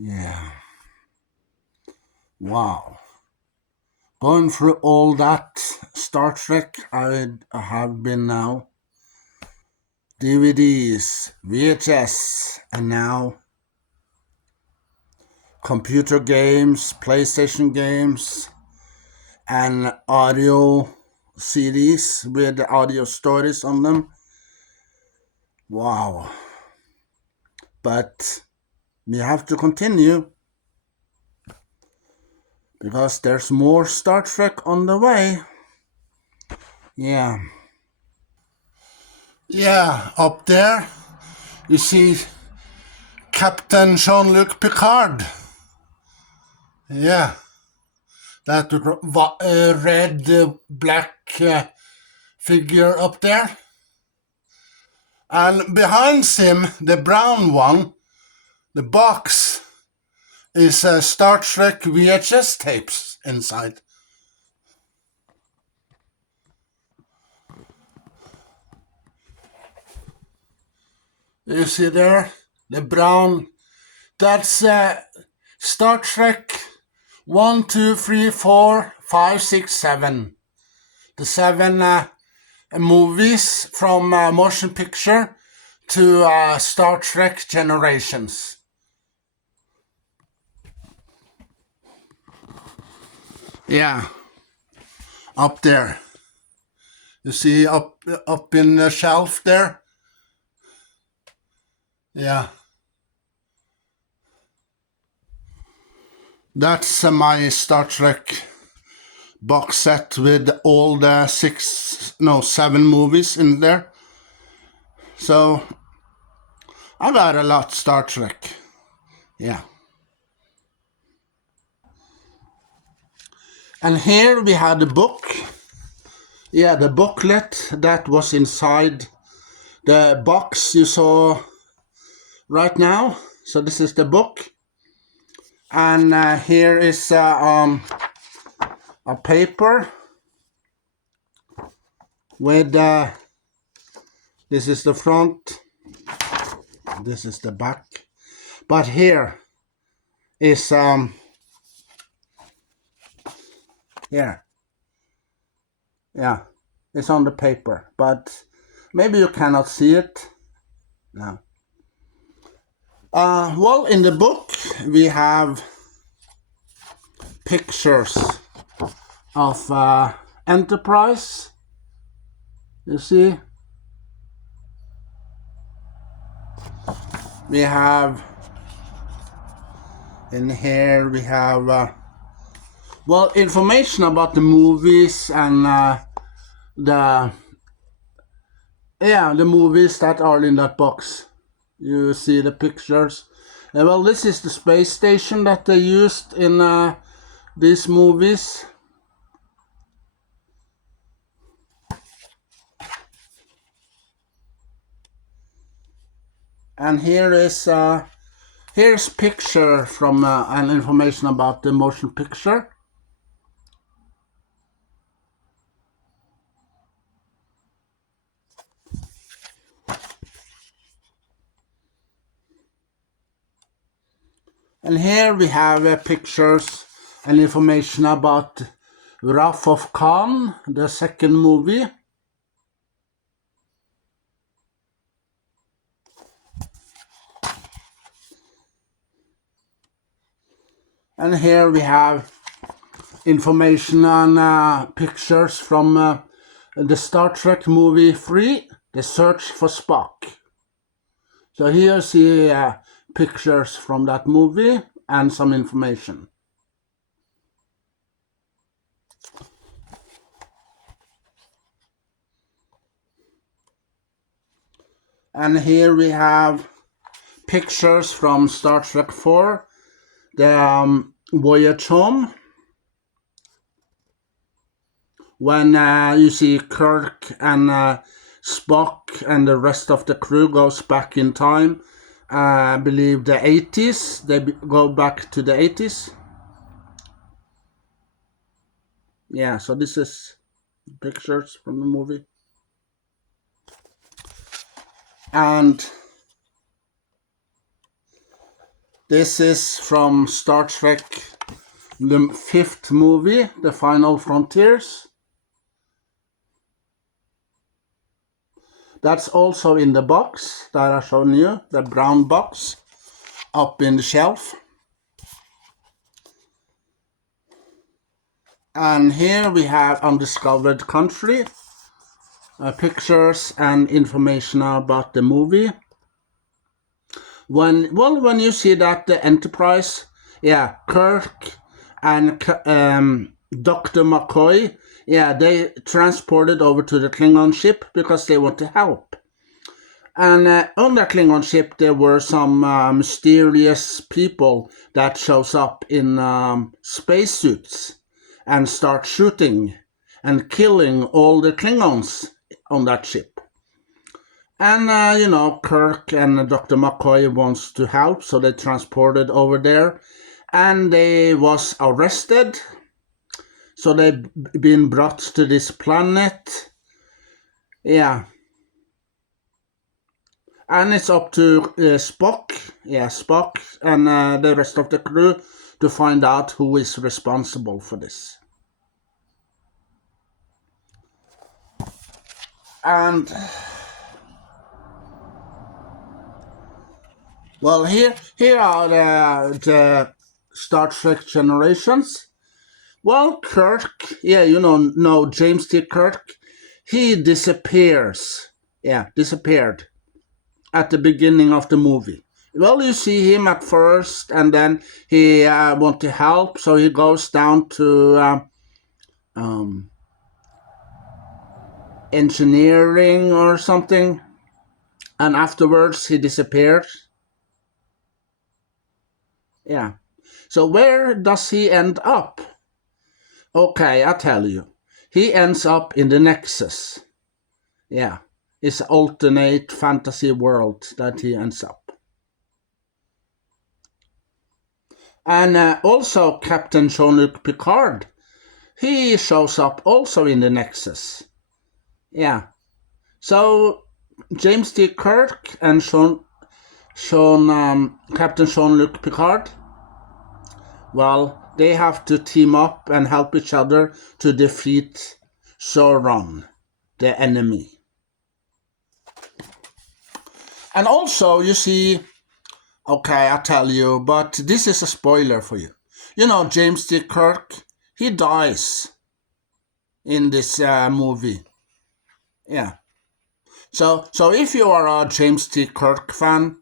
Yeah. Wow. Going through all that Star Trek I have been now. DVDs, VHS, and now computer games, PlayStation games, and audio CDs with audio stories on them. Wow. But we have to continue because there's more Star Trek on the way. Yeah. Yeah, up there you see Captain Jean-Luc Picard. Yeah. That red, black figure up there. And behind him, the brown one, the box, is Star Trek VHS tapes inside. You see there? The brown. That's Star Trek 1, 2, 3, 4, 5, 6, 7. The 7 movies from motion picture to Star Trek Generations. Yeah, up there. You see up in the shelf there? Yeah. That's my Star Trek box set with all the 7 movies in there. So I got a lot Star Trek. Yeah. And here we had the book. Yeah, the booklet that was inside the box you saw right now. So this is the book. And here is a paper with this is the front, this is the back, but here is here, yeah, it's on the paper, but maybe you cannot see it now. Well, in the book we have pictures of Enterprise. You see, we have in here we have well, information about the movies and the movies that are in that box. You see the pictures. Well, this is the space station that they used in these movies. And here is here's picture from and information about the motion picture. And here we have pictures and information about Wrath of Khan, the second movie. And here we have information and pictures from the Star Trek movie 3, The Search for Spock. So here you see pictures from that movie and some information. And here we have pictures from Star Trek 4, the Voyage Home, when you see Kirk and Spock and the rest of the crew goes back in time. I believe the 80s. They go back to the 80s. Yeah, so this is pictures from the movie. And This is from Star Trek, the 5th movie, The Final Frontiers. That's also in the box that I showed you, the brown box up in the shelf. And here we have Undiscovered Country, pictures and information about the movie. When you see that the Enterprise, yeah, Kirk and Dr. McCoy, yeah, they transported over to the Klingon ship because they want to help. And on the Klingon ship, there were some mysterious people that shows up in spacesuits and start shooting and killing all the Klingons on that ship. And, Kirk and Dr. McCoy wants to help, so they transported over there. And they was arrested. So they've been brought to this planet. Yeah. And it's up to Spock, and the rest of the crew to find out who is responsible for this. And well, here are the Star Trek generations. Well, Kirk, yeah, James T. Kirk, he disappeared at the beginning of the movie. Well, you see him at first, and then he wants to help, so he goes down to engineering or something, and afterwards he disappears. Yeah. So where does he end up? Okay, I'll tell you. He ends up in the Nexus. Yeah. It's an alternate fantasy world that he ends up. And also Captain Jean-Luc Picard. He shows up also in the Nexus. Yeah. So James T. Kirk and Captain Jean-Luc Picard, well, they have to team up and help each other to defeat Sauron, the enemy. And also, you see, okay, I'll tell you, but this is a spoiler for you. James T. Kirk, he dies in this movie. Yeah. So if you are a James T. Kirk fan,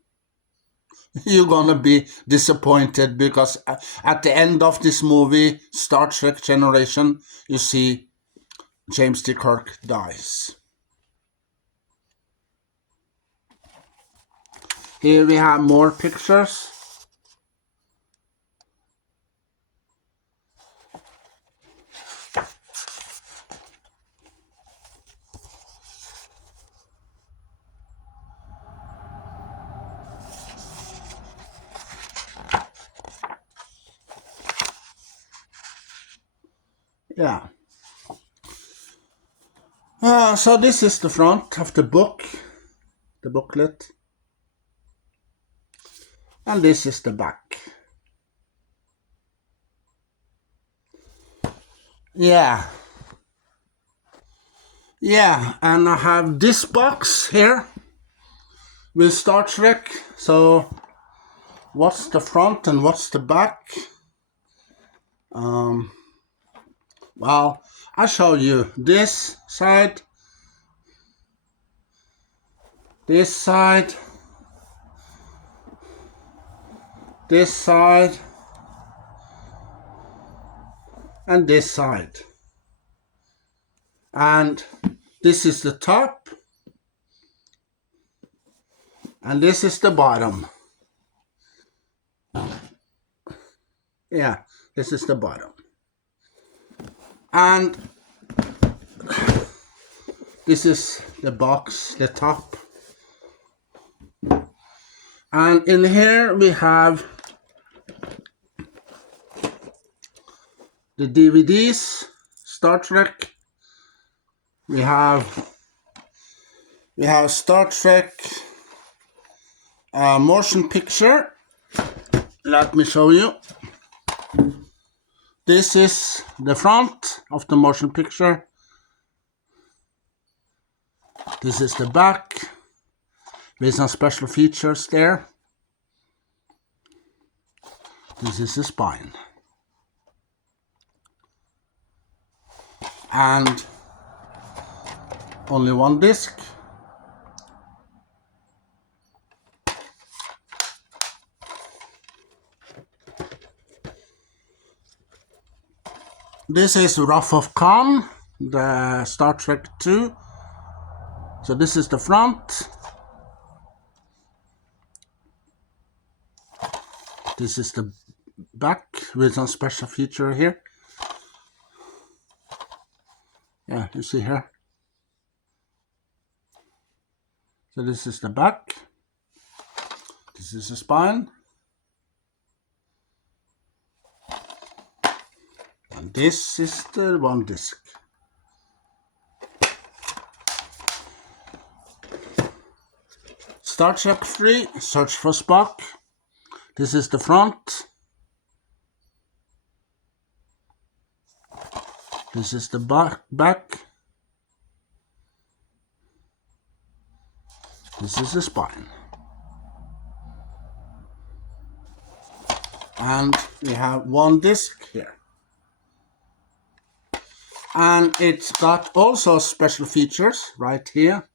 you're gonna be disappointed because at the end of this movie, Star Trek Generation, you see James T. Kirk dies. Here we have more pictures. Yeah. So this is the front of the book, the booklet. And this is the back. Yeah. Yeah, and I have this box here with Star Trek. So what's the front and what's the back? Well, I'll show you this side, this side, this side, and this side. And this is the top, and this is the bottom. Yeah, this is the bottom. And this is the box, the top. And in here we have the DVDs, Star Trek. We have Star Trek motion picture. let me show you. This is the front of the motion picture. This is the back with some special features there. This is the spine. And only one disc. This is Wrath of Khan, the Star Trek 2. So this is the front. This is the back with some special feature here. Yeah, you see here. So this is the back. This is the spine. And this is the one disc. Star Trek 3, Search for Spock. This is the front. This is the back. This is the spine. And we have one disc here. And it's got also special features right here,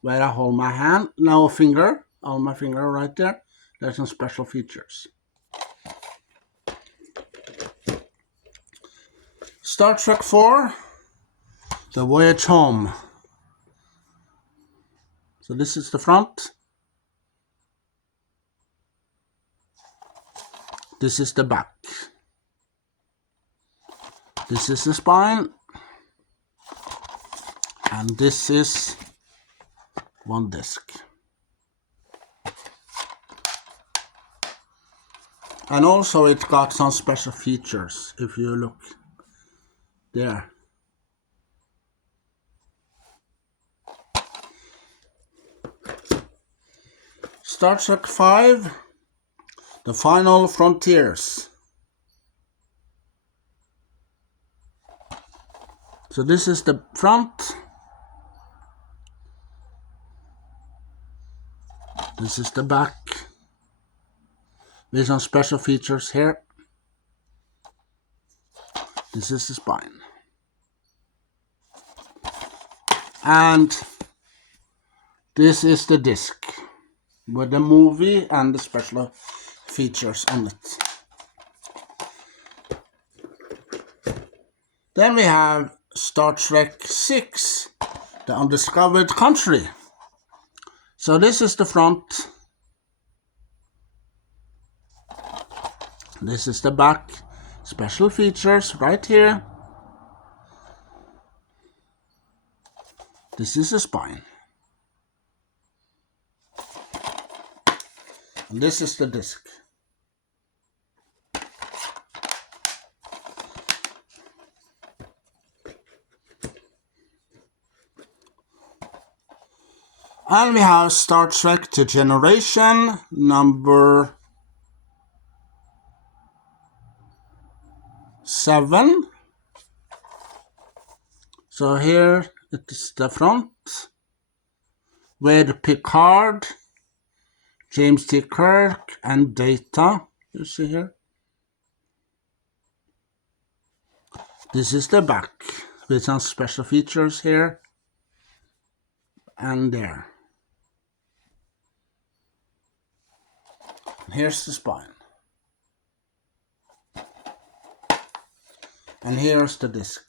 where I hold my hand, now finger, on my finger right there. There's some special features. Star Trek 4, The Voyage Home. So this is the front. This is the back. This is the spine. And this is one disc. And also it got some special features, if you look there. Star Trek 5, The Final Frontiers. So this is the front. This is the back. With some special features here. This is the spine. And this is the disc with the movie and the special features on it. Then we have Star Trek 6, The Undiscovered Country. So this is the front. This is the back. Special features right here. This is the spine. And this is the disc. And we have Star Trek The Generation, number 7. So here it is the front with Picard, James T. Kirk, and Data. You see here. This is the back with some special features here and there. Here's the spine. And here's the disc.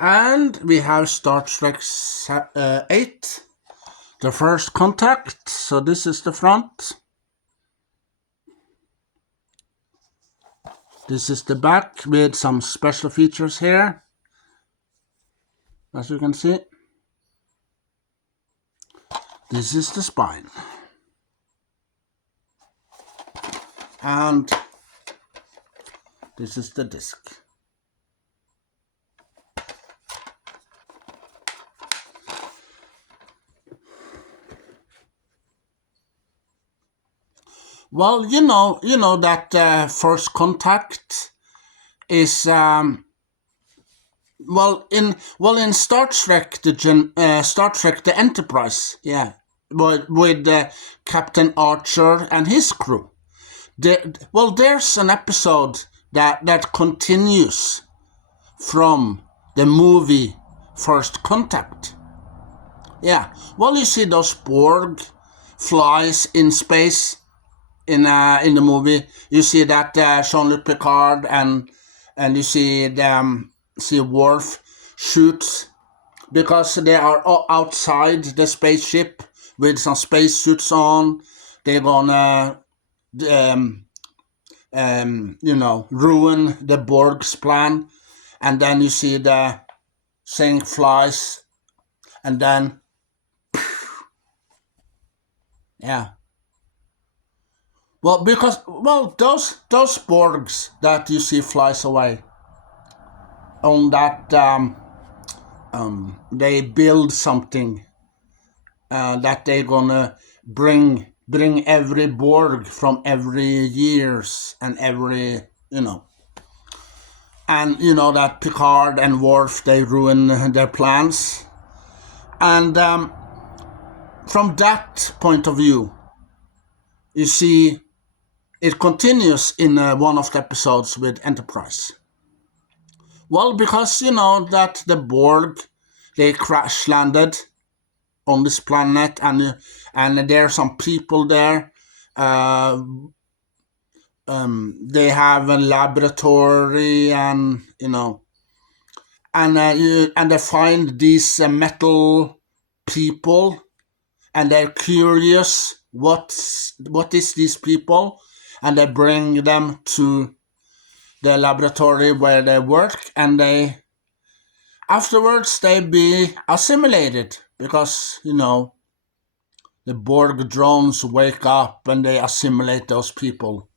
And we have Star Trek 8, The First Contact. So this is the front. This is the back with some special features here, as you can see. This is the spine. And this is the disc. Well, you know that First Contact is in Star Trek Star Trek the Enterprise, yeah, with Captain Archer and his crew. There's an episode that continues from the movie First Contact. Yeah, well, you see those Borg flies in space in the movie. You see that Jean-Luc Picard and you see them see Worf shoots because they are outside the spaceship with some spacesuits on. They're gonna um, ruin the Borg's plan, and then you see the thing flies, and then yeah. Well, because those Borgs that you see flies away on that they build something that they're gonna bring every Borg from every years and every and that Picard and Worf they ruin their plans, and from that point of view, you see it continues in one of the episodes with Enterprise. Well, because that the Borg they crash landed on this planet, and there are some people there. They have a laboratory, and and they find these metal people, and they're curious what is these people, and they bring them to the laboratory where they work, and afterwards they be assimilated because the Borg drones wake up and they assimilate those people.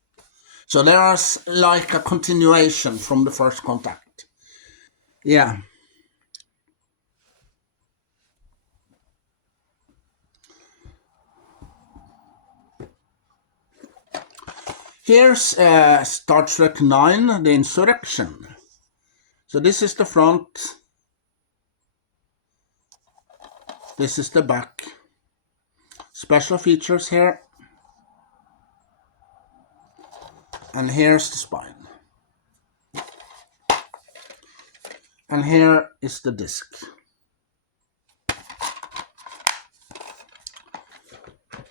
So there's like a continuation from the First Contact. Yeah. Here's Star Trek 9, The Insurrection. So this is the front. This is the back. Special features here. And here's the spine. And here is the disc.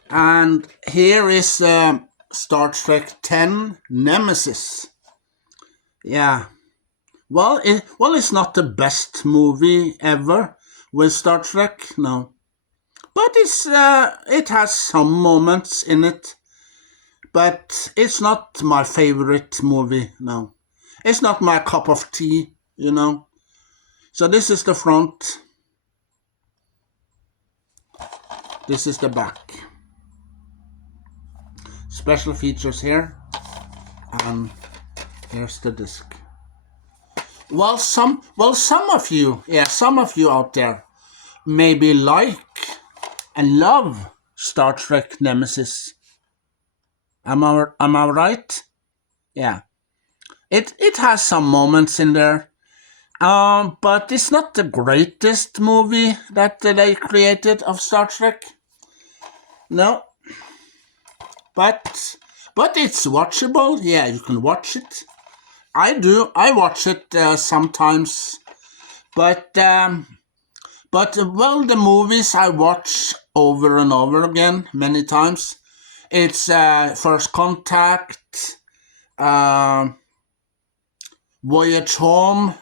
And here is Star Trek 10 Nemesis. Yeah. Well, it's not the best movie ever with Star Trek, no. But it has some moments in it. But it's not my favorite movie, no. It's not my cup of tea, So this is the front. This is the back. Special features here. And here's the disc. Well, some of you out there maybe like and love Star Trek Nemesis. Am I right? Yeah. It has some moments in there. But it's not the greatest movie that they created of Star Trek. No. But it's watchable. Yeah, you can watch it. I do. I watch it sometimes. But the movies I watch over and over again many times. It's First Contact, Voyage Home,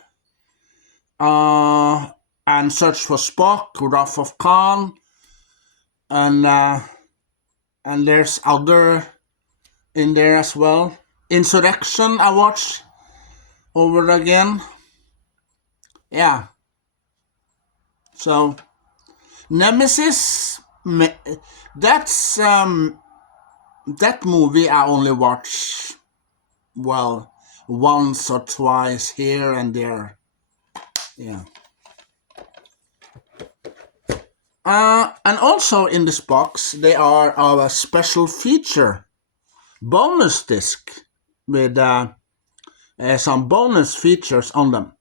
and Search for Spock, Wrath of Khan, and there's other in there as well. Insurrection I watch over again. Yeah. So Nemesis, that's that movie I only watch once or twice here and there. Yeah. And also in this box, they are our special feature bonus disc with some bonus features on them.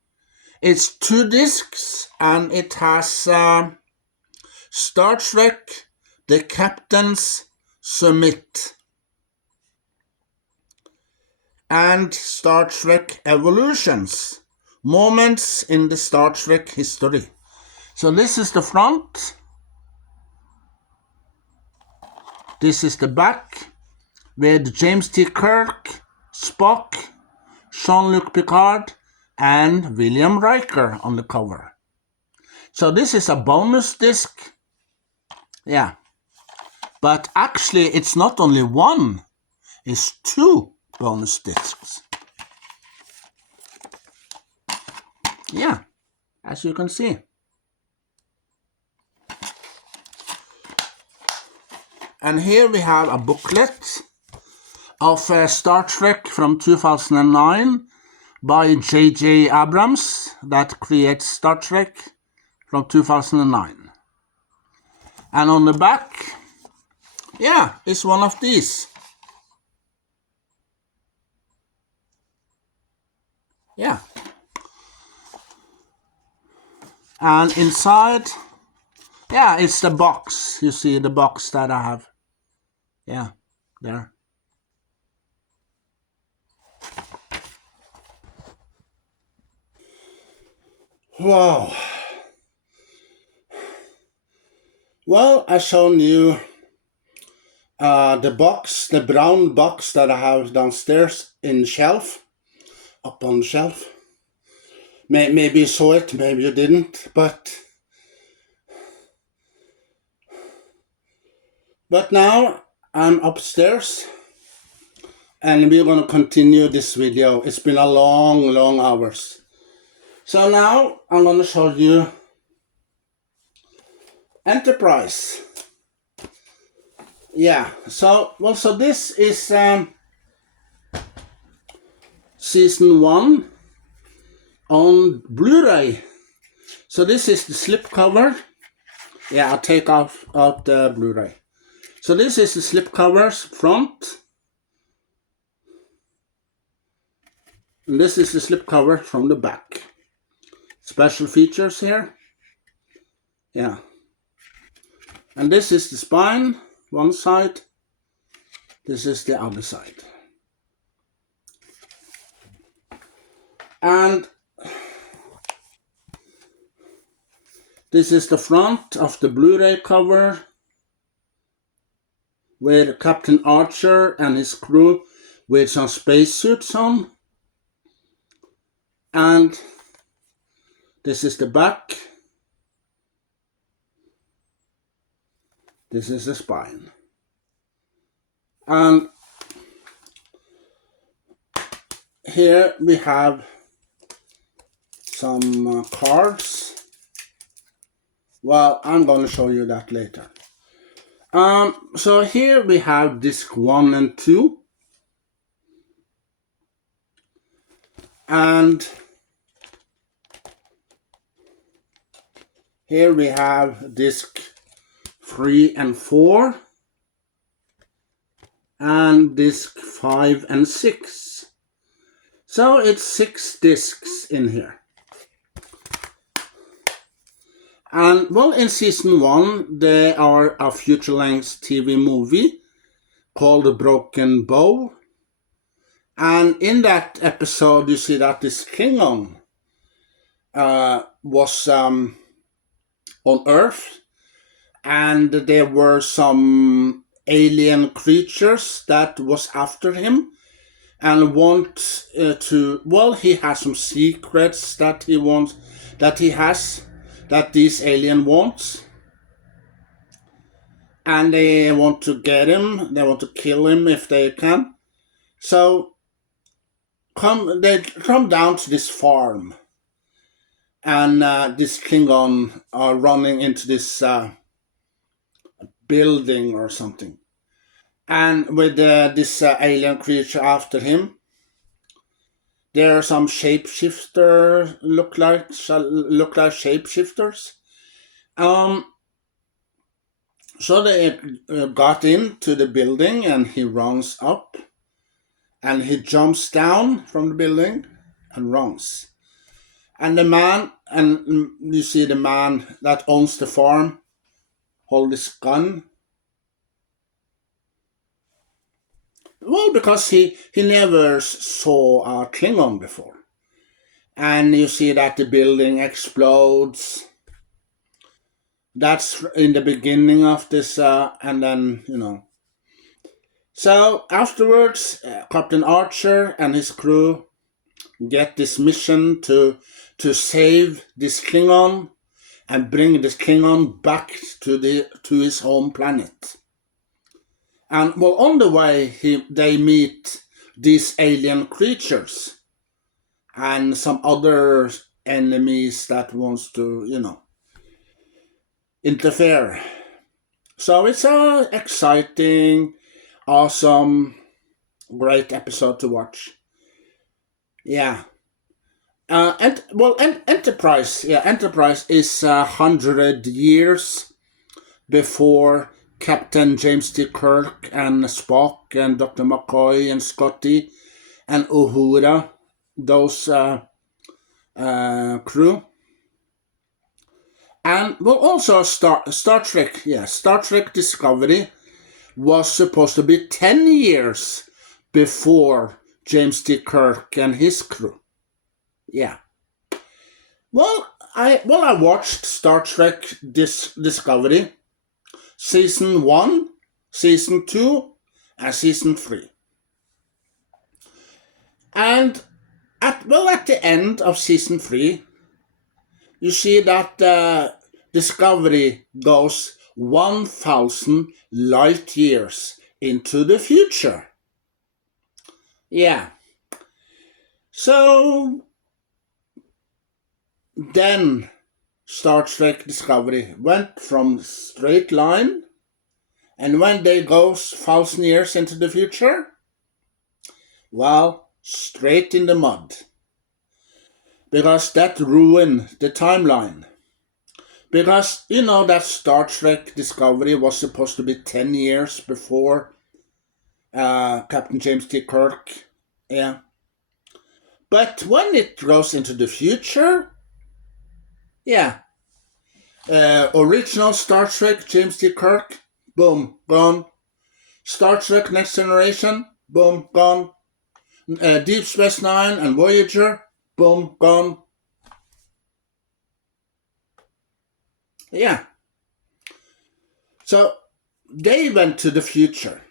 It's 2 discs and it has Star Trek, The Captain's Summit, and Star Trek Evolutions, Moments in the Star Trek History. So this is the front. This is the back with James T. Kirk, Spock, Jean-Luc Picard, and William Riker on the cover. So this is a bonus disc. Yeah. But actually it's not only one, it's 2 bonus discs. Yeah, as you can see. And here we have a booklet of Star Trek from 2009 by J.J. Abrams, that creates Star Trek from 2009. And on the back, yeah, it's one of these. Yeah. And inside, yeah, it's the box. You see the box that I have. Yeah, there. Wow. Well, I shown you the box, the brown box that I have downstairs in shelf, up on the shelf. Maybe you saw it, maybe you didn't, but now I'm upstairs and we're gonna continue this video. It's been a long hours. So now I'm gonna show you Enterprise. Yeah, so this is season 1 on Blu-ray. So this is the slipcover. Yeah, I'll take out the Blu-ray. So this is the slipcovers front. And this is the slipcover from the back. Special features here. Yeah. And this is the spine, one side. This is the other side. And this is the front of the Blu-ray cover with Captain Archer and his crew with some spacesuits on. And this is the back. This is the spine. And here we have some cards. Well, I'm going to show you that later. So here we have disc 1 and 2. And here we have disc 3 and 4. And disc 5 and 6. So it's 6 discs in here. And well, in season 1, there are a feature-length TV movie called The Broken Bow. And in that episode, you see that this Klingon was on Earth, and there were some alien creatures that was after him and want he has some secrets that that these alien wants, and they want to get him, they want to kill him if they can. So they come down to this farm, and this Klingon are running into this building or something, and with this alien creature after him. There are some shapeshifters, look like shapeshifters. So they got into the building, and he runs up, and he jumps down from the building and runs. And the man, and you see the man that owns the farm, hold his gun. Well, because he never saw a Klingon before. And you see that the building explodes. That's in the beginning of this, and then, So afterwards, Captain Archer and his crew get this mission to save this Klingon and bring this Klingon back to his home planet. And well, on the way, they meet these alien creatures and some other enemies that wants to, interfere. So it's a exciting, awesome, great episode to watch. Yeah. Enterprise. Yeah, Enterprise is 100 years before Captain James T. Kirk and Spock and Dr. McCoy and Scotty and Uhura, those crew. And well, also Star Trek. Yeah, Star Trek Discovery was supposed to be 10 years before James T. Kirk and his crew. Yeah. Well, I watched Star Trek Discovery, Season 1, Season 2, and Season 3. And at the end of Season 3, you see that Discovery goes 1,000 light years into the future. Yeah. So then Star Trek Discovery went from straight line, and when they go 1,000 years into the future, well, straight in the mud. Because that ruined the timeline. Because you know that Star Trek Discovery was supposed to be 10 years before Captain James T. Kirk. Yeah. But when it goes into the future, yeah. Original Star Trek, James T. Kirk, boom, gone. Star Trek Next Generation, boom, gone. Deep Space Nine and Voyager, boom, gone. Yeah. So they went to the future.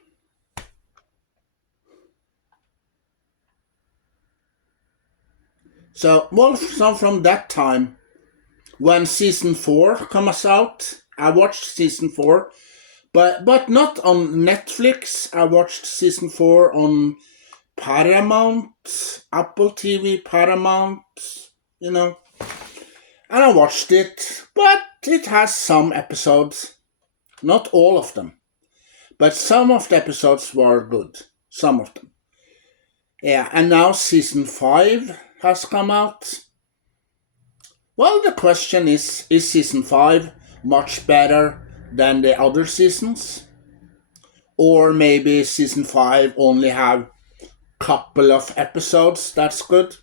So, well, from that time, when Season 4 comes out, I watched Season 4, but not on Netflix. I watched Season 4 on Paramount, Apple TV, Paramount, And I watched it, but it has some episodes, not all of them, but some of the episodes were good, some of them. Yeah, and now Season 5 has come out. Well, the question is Season 5 much better than the other seasons? Or maybe Season 5 only have couple of episodes that's good?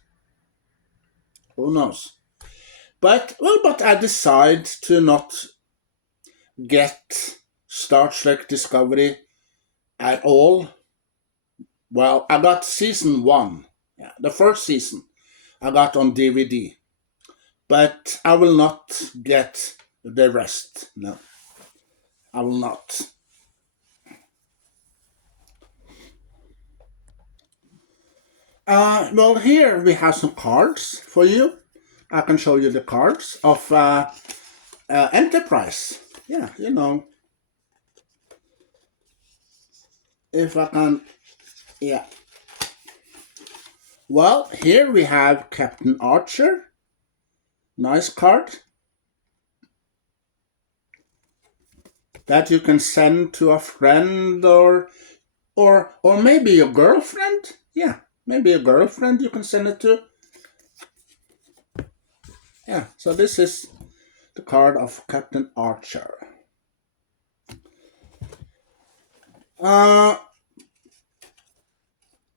Who knows? But I decide to not get Star Trek Discovery at all. Well, I got Season 1, the first season, I got on DVD. But I will not get the rest. No, I will not. Well, here we have some cards for you. I can show you the cards of Enterprise. Yeah, If I can, yeah. Well, here we have Captain Archer. Nice card. That you can send to a friend or maybe your girlfriend. Yeah, maybe a girlfriend you can send it to. Yeah, so this is the card of Captain Archer.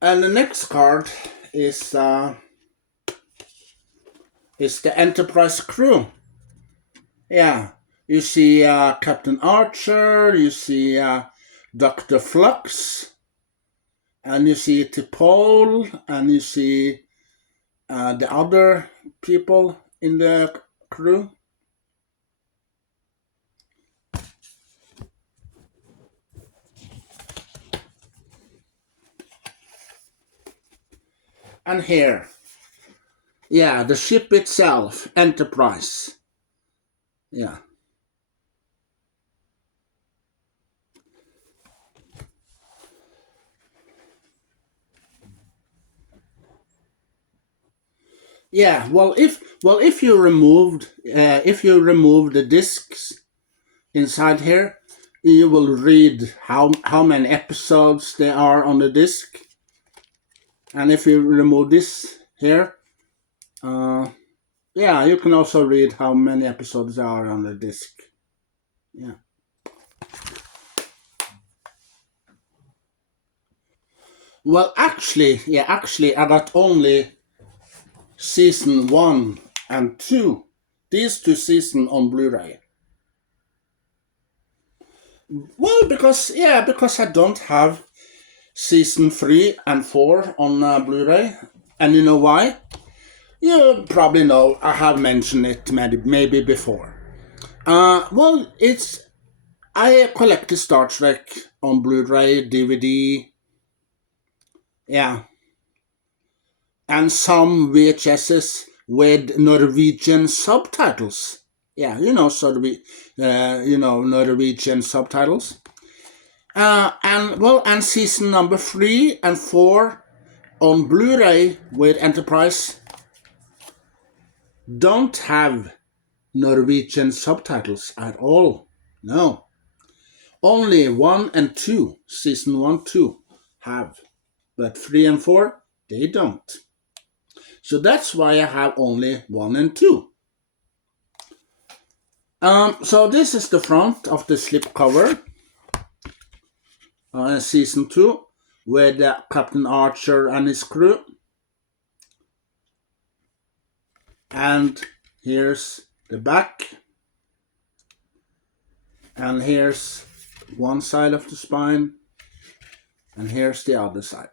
And the next card is the Enterprise crew. Yeah, you see Captain Archer, you see Dr. Flux, and you see T'Pol, and you see the other people in the crew. And here, yeah, the ship itself, Enterprise. Yeah. Yeah, if you removed the discs inside here, you will read how many episodes there are on the disc. And if you remove this here, yeah, you can also read how many episodes there are on the disc. Yeah. Well, actually, I got only season 1 and 2. These 2 seasons on Blu-ray. Well, because I don't have season 3 and 4 on Blu-ray. And you know why? You probably know, I have mentioned it maybe before. Well, I collected Star Trek on Blu-ray, DVD, yeah, and some VHSs with Norwegian subtitles. Yeah, Norwegian subtitles. And season number 3 and 4 on Blu-ray with Enterprise don't have Norwegian subtitles at all. No. Only 1 and 2, season 1, 2 have. But 3 and 4, they don't. So that's why I have only 1 and 2. So this is the front of the slipcover. Season 2 with Captain Archer and his crew. And here's the back. And here's one side of the spine. And here's the other side.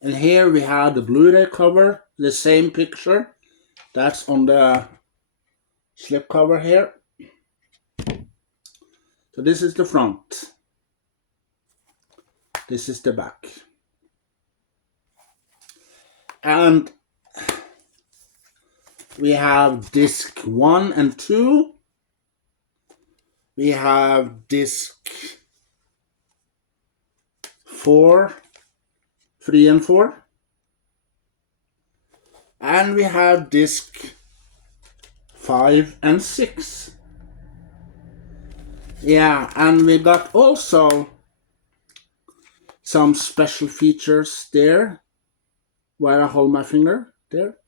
And here we have the Blu-ray cover, the same picture. That's on the slipcover here. So this is the front. This is the back. And we have disc 1 and 2. We have disc 4, 3 and 4. And we have disc 5 and 6. Yeah, and we got also some special features there, where I hold my finger, there.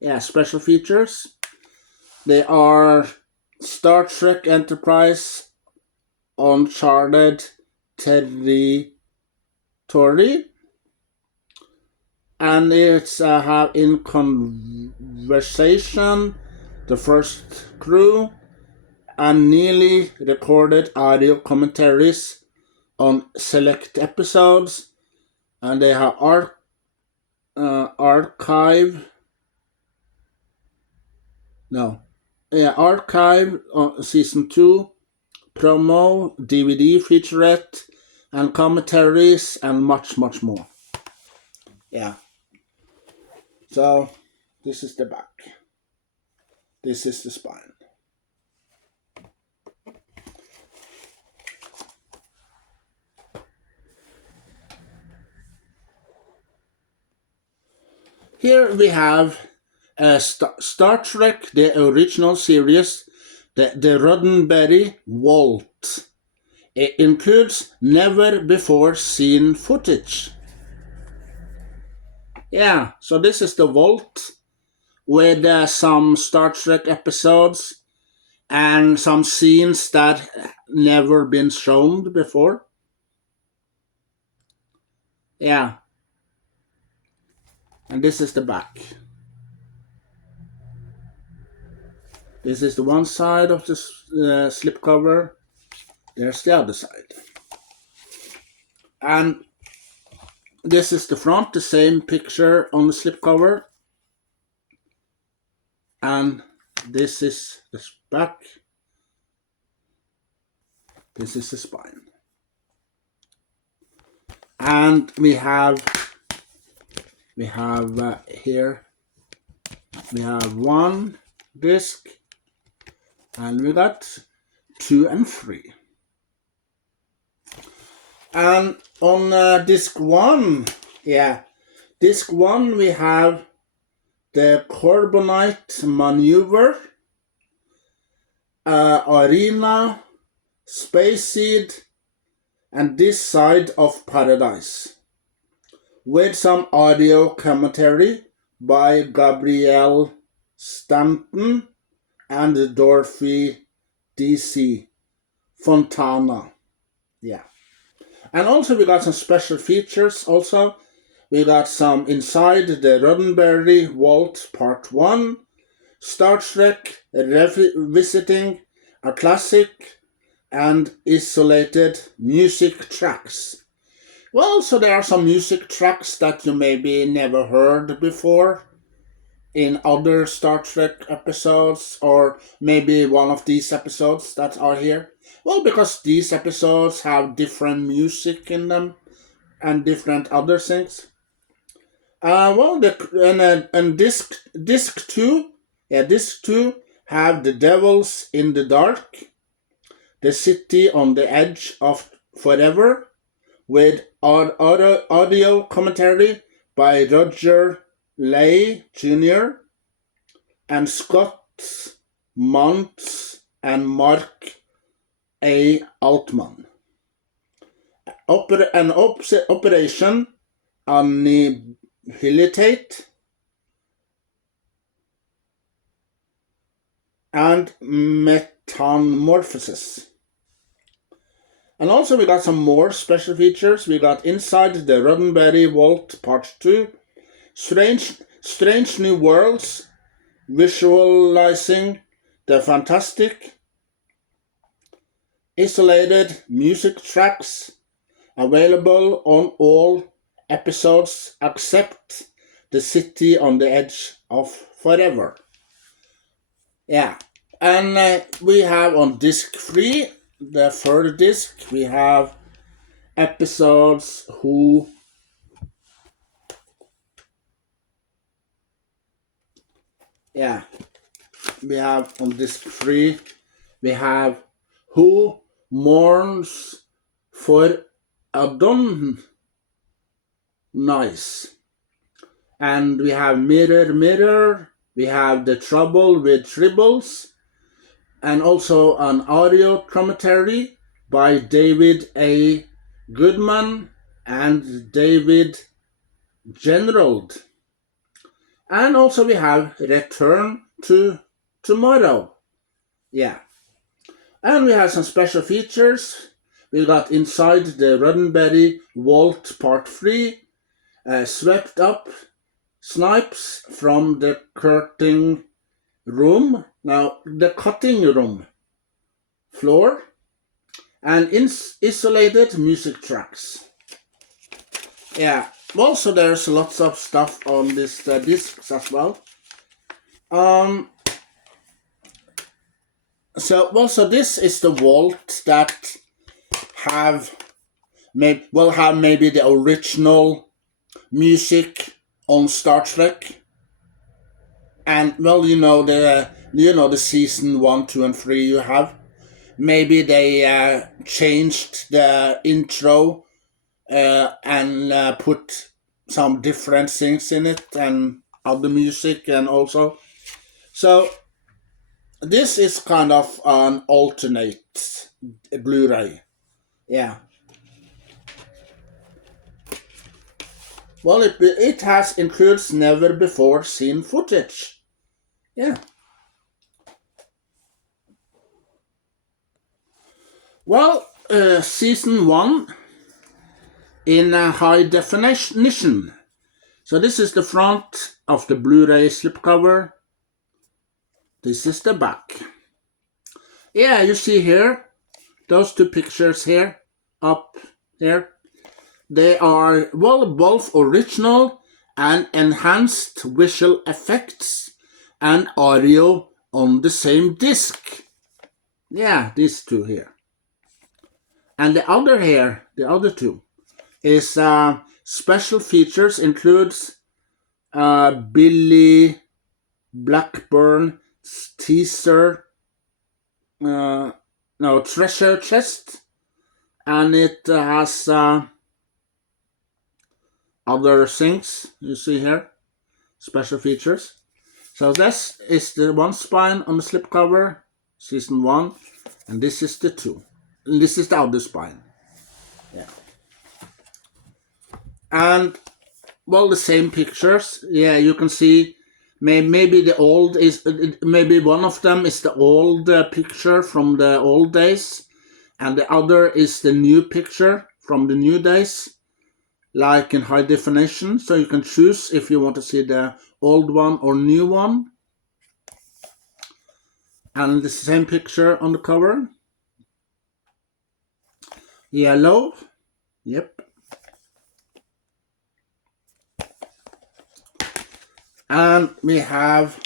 Yeah, special features. They are Star Trek Enterprise Uncharted Territory, and it's have in conversation the first crew and nearly recorded audio commentaries on select episodes, and they have archive on season 2, promo, DVD featurette, and commentaries, and much more. Yeah. So this is the back. This is the spine. Here we have Star Trek, the original series, the Roddenberry Vault. It includes never before seen footage. Yeah, so this is the vault with some Star Trek episodes and some scenes that never been shown before. Yeah, and this is the back. This is the one side of the slipcover. There's the other side. And this is the front, the same picture on the slipcover. And this is the back. This is the spine. And we have here, we have one disc, and we got 2 and 3. And on disc 1, disc 1 we have the Carbonite Maneuver, Arena, Space Seed, and This Side of Paradise, with some audio commentary by Gabrielle Stanton and Dorothy D.C. Fontana. Yeah. And also we got some special features also. We got some Inside the Roddenberry Vault Part 1, Star Trek Revisiting a Classic, and isolated music tracks. Well, so there are some music tracks that you maybe never heard before in other Star Trek episodes, or maybe one of these episodes that are here. Well, because these episodes have different music in them and different other things. And disc 2, disc 2 have The Devils in the Dark, The City on the Edge of Forever, with audio commentary by Roger Leigh Jr. and Scott Mounts and Mark A. Altman. Operation Annihilate and Metamorphosis. And also we got some more special features. We got Inside the Roddenberry Vault Part 2, Strange New Worlds, Visualizing the Fantastic, isolated music tracks, available on all episodes except The City on the Edge of Forever. Yeah, and we have on disc 3, the third disc, we have episodes Who, we have on disc 3, we have Who Mourns for Adonis, and we have Mirror Mirror, we have The Trouble with Tribbles, and also an audio commentary by David A. Goodman and David Generald. And also we have Return to Tomorrow. Yeah. And we have some special features. We got Inside the Roddenberry Vault Part 3, Swept Up Snipes from the Cutting Room. Now, the Cutting Room floor, and isolated music tracks. Yeah, also there's lots of stuff on this discs as well. So this is the vault that will have maybe the original music on Star Trek, and well, the season 1, 2, and 3 you have. Maybe they changed the intro and put some different things in it and other music, and also. So this is kind of an alternate Blu-ray. Yeah. Well, it includes never before seen footage. Yeah. Well, season 1 in high definition. So this is the front of the Blu-ray slipcover. This is the back. Yeah, you see here, those two pictures here, up here. They are, well, both original and enhanced visual effects and audio on the same disc. Yeah, these two here. And the other here, the other two, is special features includes Billy Blackburn's teaser, treasure chest, and it has other things you see here, special features. So this is the one spine on the slipcover, season 1, and this is the 2. And this is the other spine. Yeah. And, well, the same pictures. Yeah, you can see maybe the old is, maybe one of them is the old picture from the old days, and the other is the new picture from the new days, like in high definition. So you can choose if you want to see the old one or new one. And the same picture on the cover. Yellow. Yep. And we have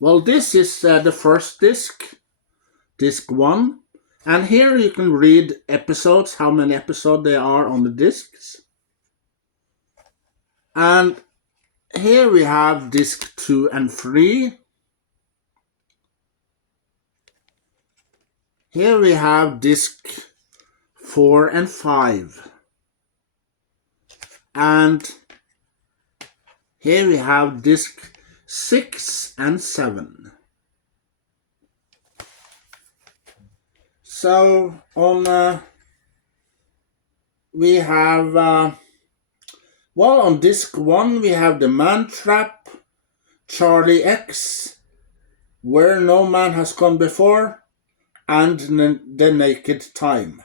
well, this is the first disc, disc 1. And here you can read episodes, how many episodes there are on the discs. And here we have disc 2 and 3. Here we have disc 4 and 5. And here we have disc 6 and 7. So on we have well, on disc 1 we have the Man Trap, Charlie X, Where No Man Has Gone Before, and The Naked Time.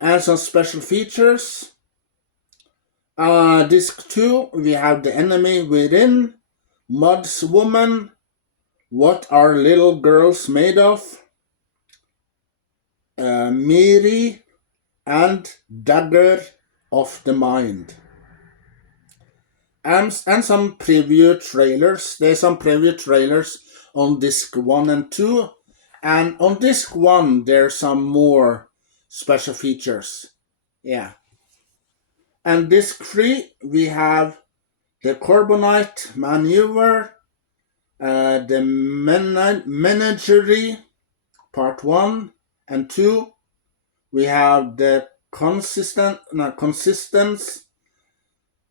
And some special features. Disc 2 we have The Enemy Within, Mud's Woman, What Are Little Girls Made Of, Miri, and Dagger of the Mind. And some preview trailers. There's some preview trailers on disc 1 and 2. And on disc 1 there's some more special features. Yeah. And disc 3 we have the Carbonite Maneuver, the Menagerie, part 1 and 2. We have the Consistence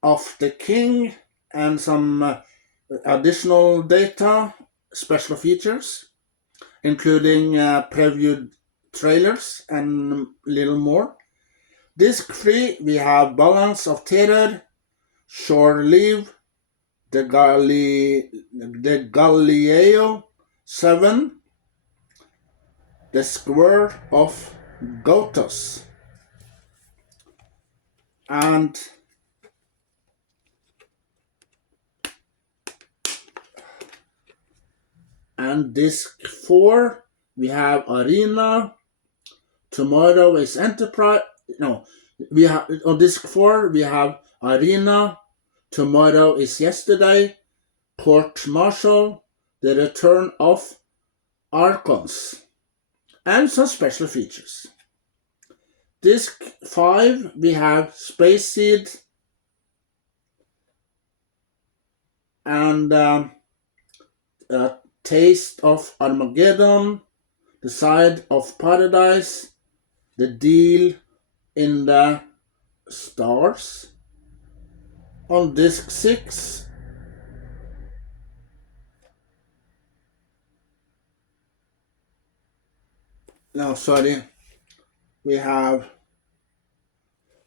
of the King and some additional data, special features, including preview trailers and little more. Disc 3 we have Balance of Terror, Shore Leave, the Galileo 7, The Square of Gotos, and disc 4 we have Arena, Tomorrow is Enterprise. No, we have on disc 4 we have Arena, Tomorrow is Yesterday, Court Martial, The Return of Archons, and some special features. Disc 5 we have Space Seed and Taste of Armageddon, The Side of Paradise, The Deal in the Stars. On disc 6 we have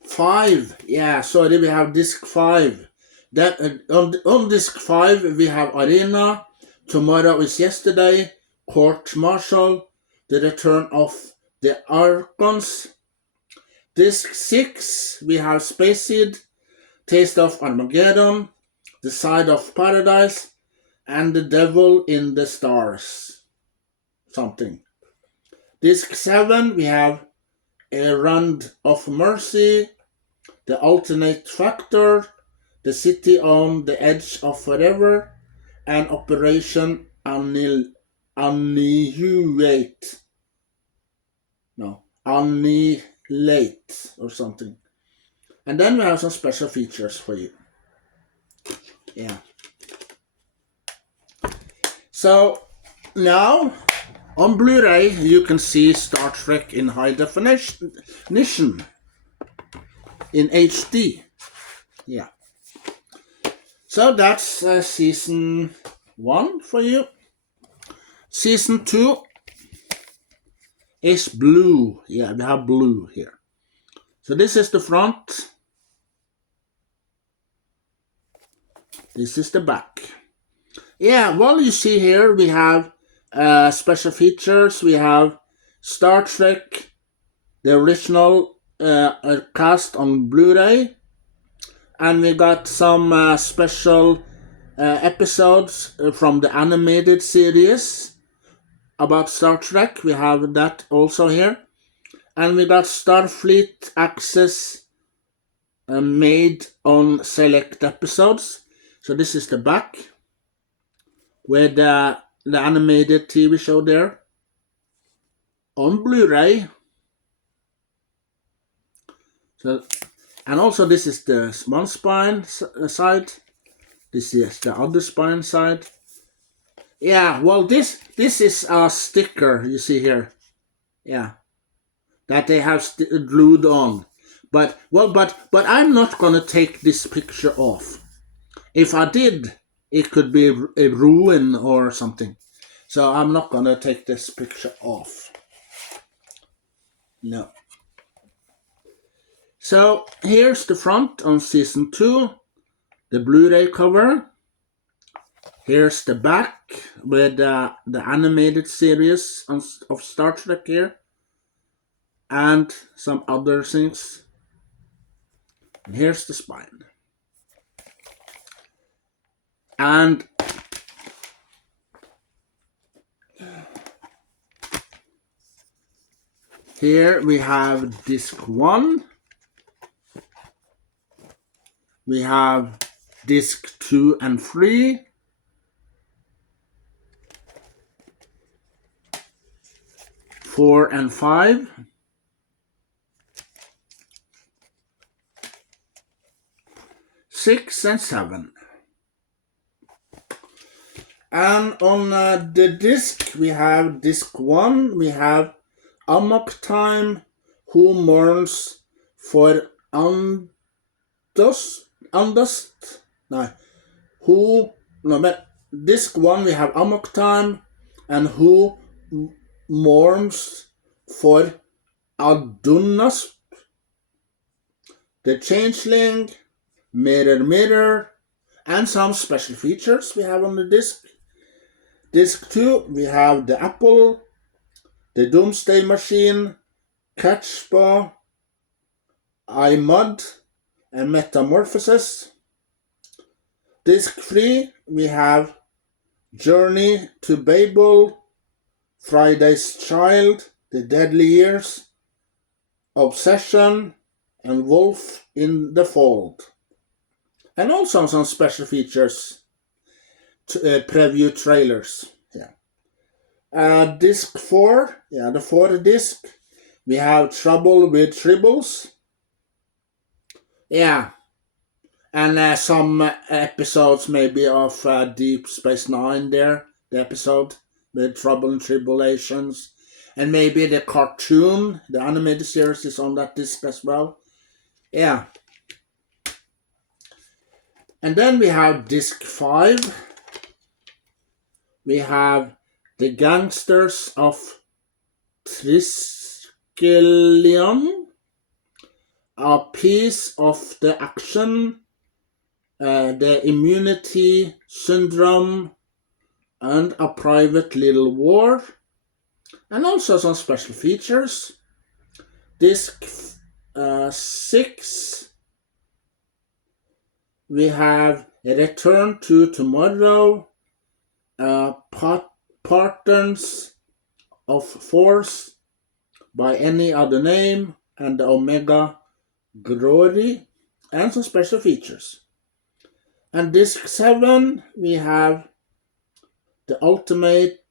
5. We have disc 5. That on disc 5 we have Arena, Tomorrow is Yesterday, Court Martial, The Return of the Archons. Disc 6, we have Space Seed, Taste of Armageddon, The Side of Paradise, and The Devil in the Stars. Something. Disc 7, we have Errand of Mercy, The Alternate Factor, The City on the Edge of Forever, and Operation Annihilate. Annihilate or something. And then we have some special features for you. Yeah. So now on Blu-ray you can see Star Trek in high definition in HD. Yeah. So that's season 1 for you. Season 2 is blue. Yeah, we have blue here. So this is the front. This is the back. Yeah, well, you see here we have special features. We have Star Trek, the original cast on Blu-ray. And we got some special episodes from the animated series about Star Trek. We have that also here. And we got Starfleet Access made on select episodes. So this is the back with the animated TV show there on Blu-ray. So, and also this is the one spine side. This is the other spine side. Yeah, well, this is a sticker you see here. Yeah, that they have glued on. But I'm not gonna take this picture off. If I did, it could be a ruin or something. So I'm not gonna take this picture off. No. So here's the front on season 2, the Blu-ray cover. Here's the back with the animated series of Star Trek here. And some other things. And here's the spine. And here we have disc 1. We have disc 2 and 3. Four and 5. Six and 7. And on the disc, we have disc 1, we have Amok Time, Who Mourns for disc 1 we have Amok Time, and Who Mourns for Adunasp, The Changeling, Mirror Mirror, and some special features we have on the disc. Disc 2, we have The Apple, The Doomsday Machine, Catchpaw, iMud, and Metamorphosis. Disc 3, we have Journey to Babel, Friday's Child, The Deadly Years, Obsession, and Wolf in the Fold. And also some special features, preview trailers. Yeah. Disc 4, the fourth disc, we have Trouble with Tribbles. Yeah. And some episodes maybe of Deep Space Nine there, the episode with Trouble and Tribulations. And maybe the cartoon, the animated series is on that disc as well. Yeah. And then we have disc 5. We have The Gangsters of Triskelion, a piece of the action, the Immunity Syndrome, and a private little war, and also some special features. Disc 6, we have a Return to Tomorrow, Patterns of Force by Any Other Name, and the Omega Glory, and some special features. And disc 7, we have the Ultimate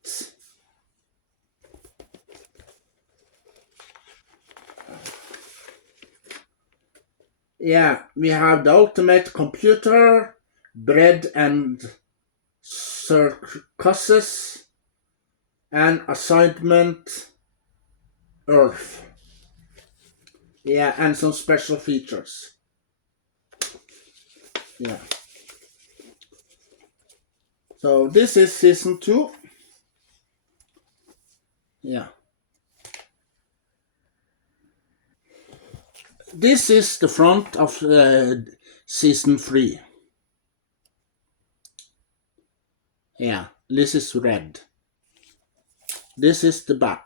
we have the Ultimate Computer, Bread and Circuses, and Assignment Earth. And some special features. So this is season 2. This is the front of season 3. This is red. This is the back.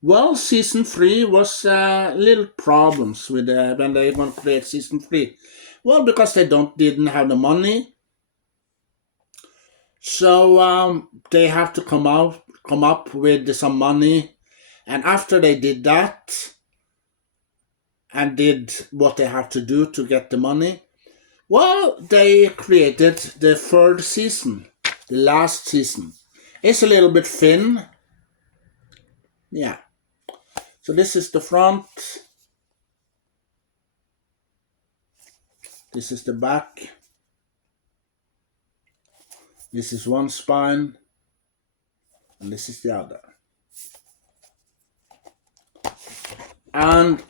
Well, season 3 was little problems with when they want to create season 3. Well, because they didn't have the money. So they have to come up with some money, and after they did that and did what they have to do to get the money, well, they created the 3rd season, the last season. It's a little bit thin. So this is the front. This is the back. This is one spine, and this is the other. And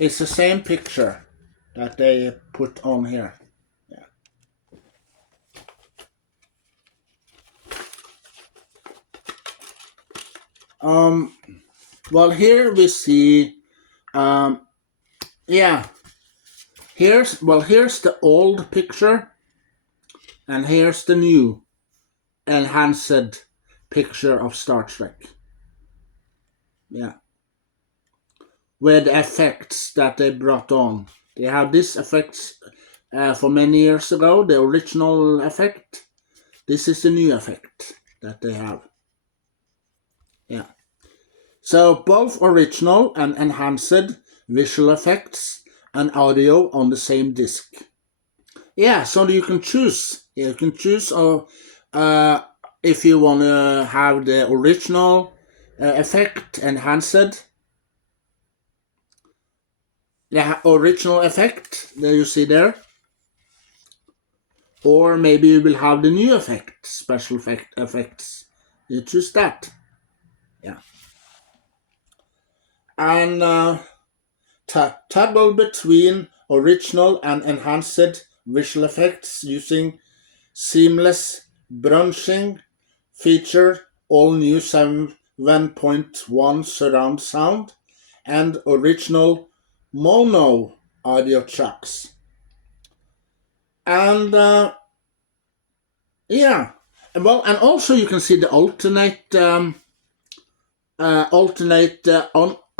it's the same picture that they put on here. Well, here we see here's the old picture, and here's the new enhanced picture of Star Trek. With the effects that they brought on. They have these effects for many years ago, the original effect. This is the new effect that they have. So both original and enhanced visual effects and audio on the same disc. So you can choose. You can choose if you want to have the original effect enhanced. The original effect that you see there. Or maybe you will have the new effect, special effects. You choose that. And toggle between original and enhanced visual effects using seamless branching feature, all new 7.1 surround sound, and original mono audio tracks. And and also you can see the alternate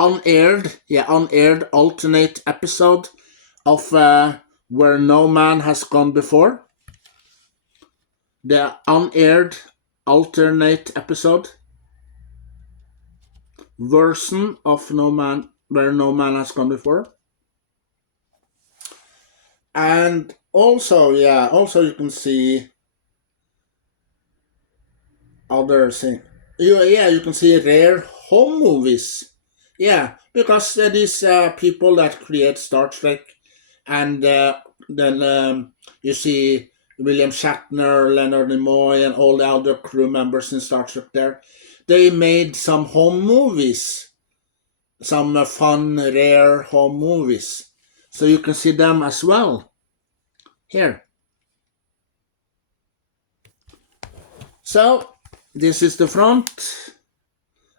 unaired alternate episode of Where No Man Has Gone Before. The unaired alternate episode version of Where No Man Has Gone Before. And also you can see other things. You can see rare home movies. Because these people that create Star Trek, and then you see William Shatner, Leonard Nimoy, and all the other crew members in Star Trek there. They made some home movies, some fun, rare home movies. So you can see them as well here. So this is the front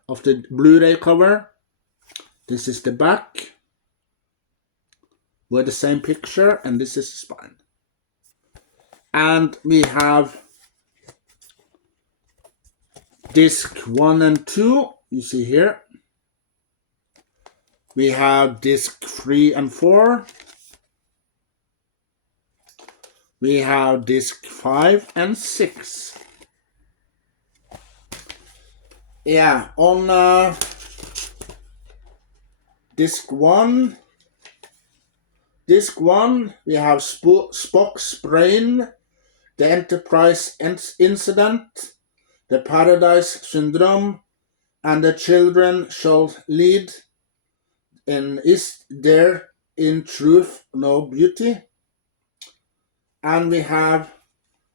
of the Blu-ray cover. This is the back. with the same picture, and this is the spine. And we have disc 1 and 2, you see here. We have disc 3 and 4. We have disc 5 and 6. Yeah, on disc 1, we have Spock's brain, the Enterprise incident, the Paradise Syndrome, and the children shall lead in Is There in Truth No Beauty? And we have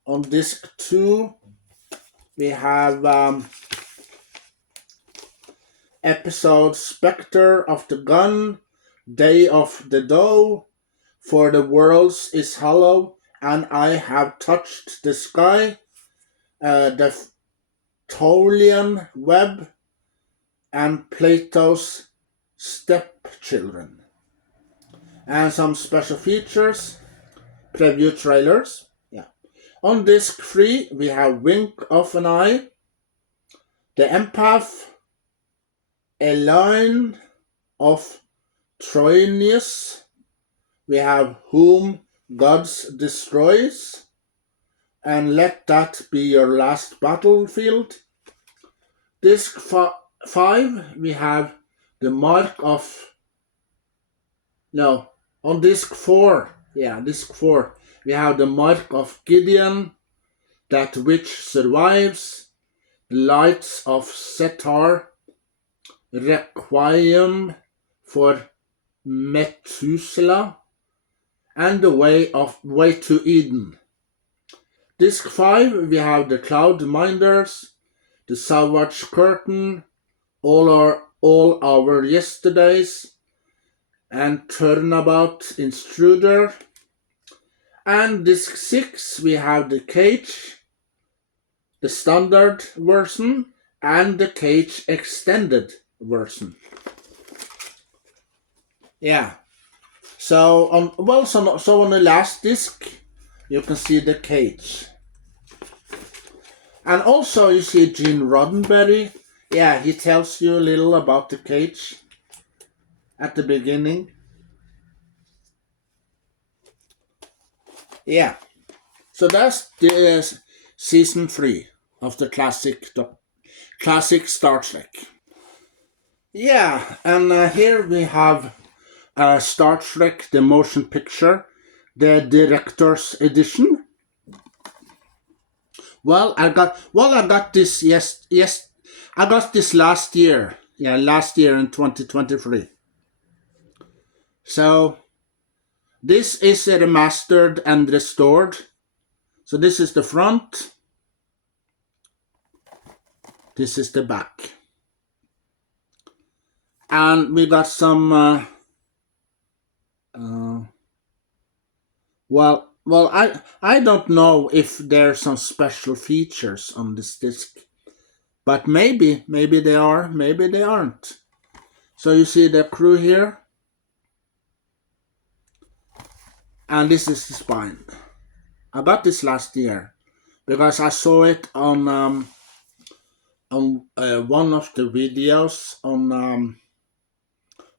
on disc 2, we have episode Spectre of the Gun, Day of the Doe, For the World is Hollow, and I Have Touched the Sky, the Tholian Web, and Plato's Stepchildren. And some special features, preview trailers. Yeah. On disc 3, we have Wink of an Eye, The Empath, A Line of Troynius. We have Whom Gods Destroys, and Let That Be Your Last Battlefield. Disc 5, we have The Mark of... No, on disc 4, disc 4, we have The Mark of Gideon, That Which Survives, The Lights of Setar, Requiem for Methuselah, and The Way to Eden. Disc 5, we have The Cloud Minders, The Savage Curtain, All Our Yesterdays, and Turnabout Intruder. And disc 6, we have The Cage, the standard version, and The Cage extended version. Yeah. So on the last disc, you can see The Cage. And also you see Gene Roddenberry. Yeah, he tells you a little about The Cage at the beginning. Yeah. So that's the season 3 of the classic Star Trek. Yeah, and here we have Star Trek the Motion Picture, the director's edition. Well, I got this I got this last year. Yeah, last year in 2023. So this is remastered and restored. So this is the front. This is the back. And we got some I don't know if there's some special features on this disc, but maybe they are, maybe they aren't. So you see the crew here, and this is the spine. I got this last year because I saw it on one of the videos on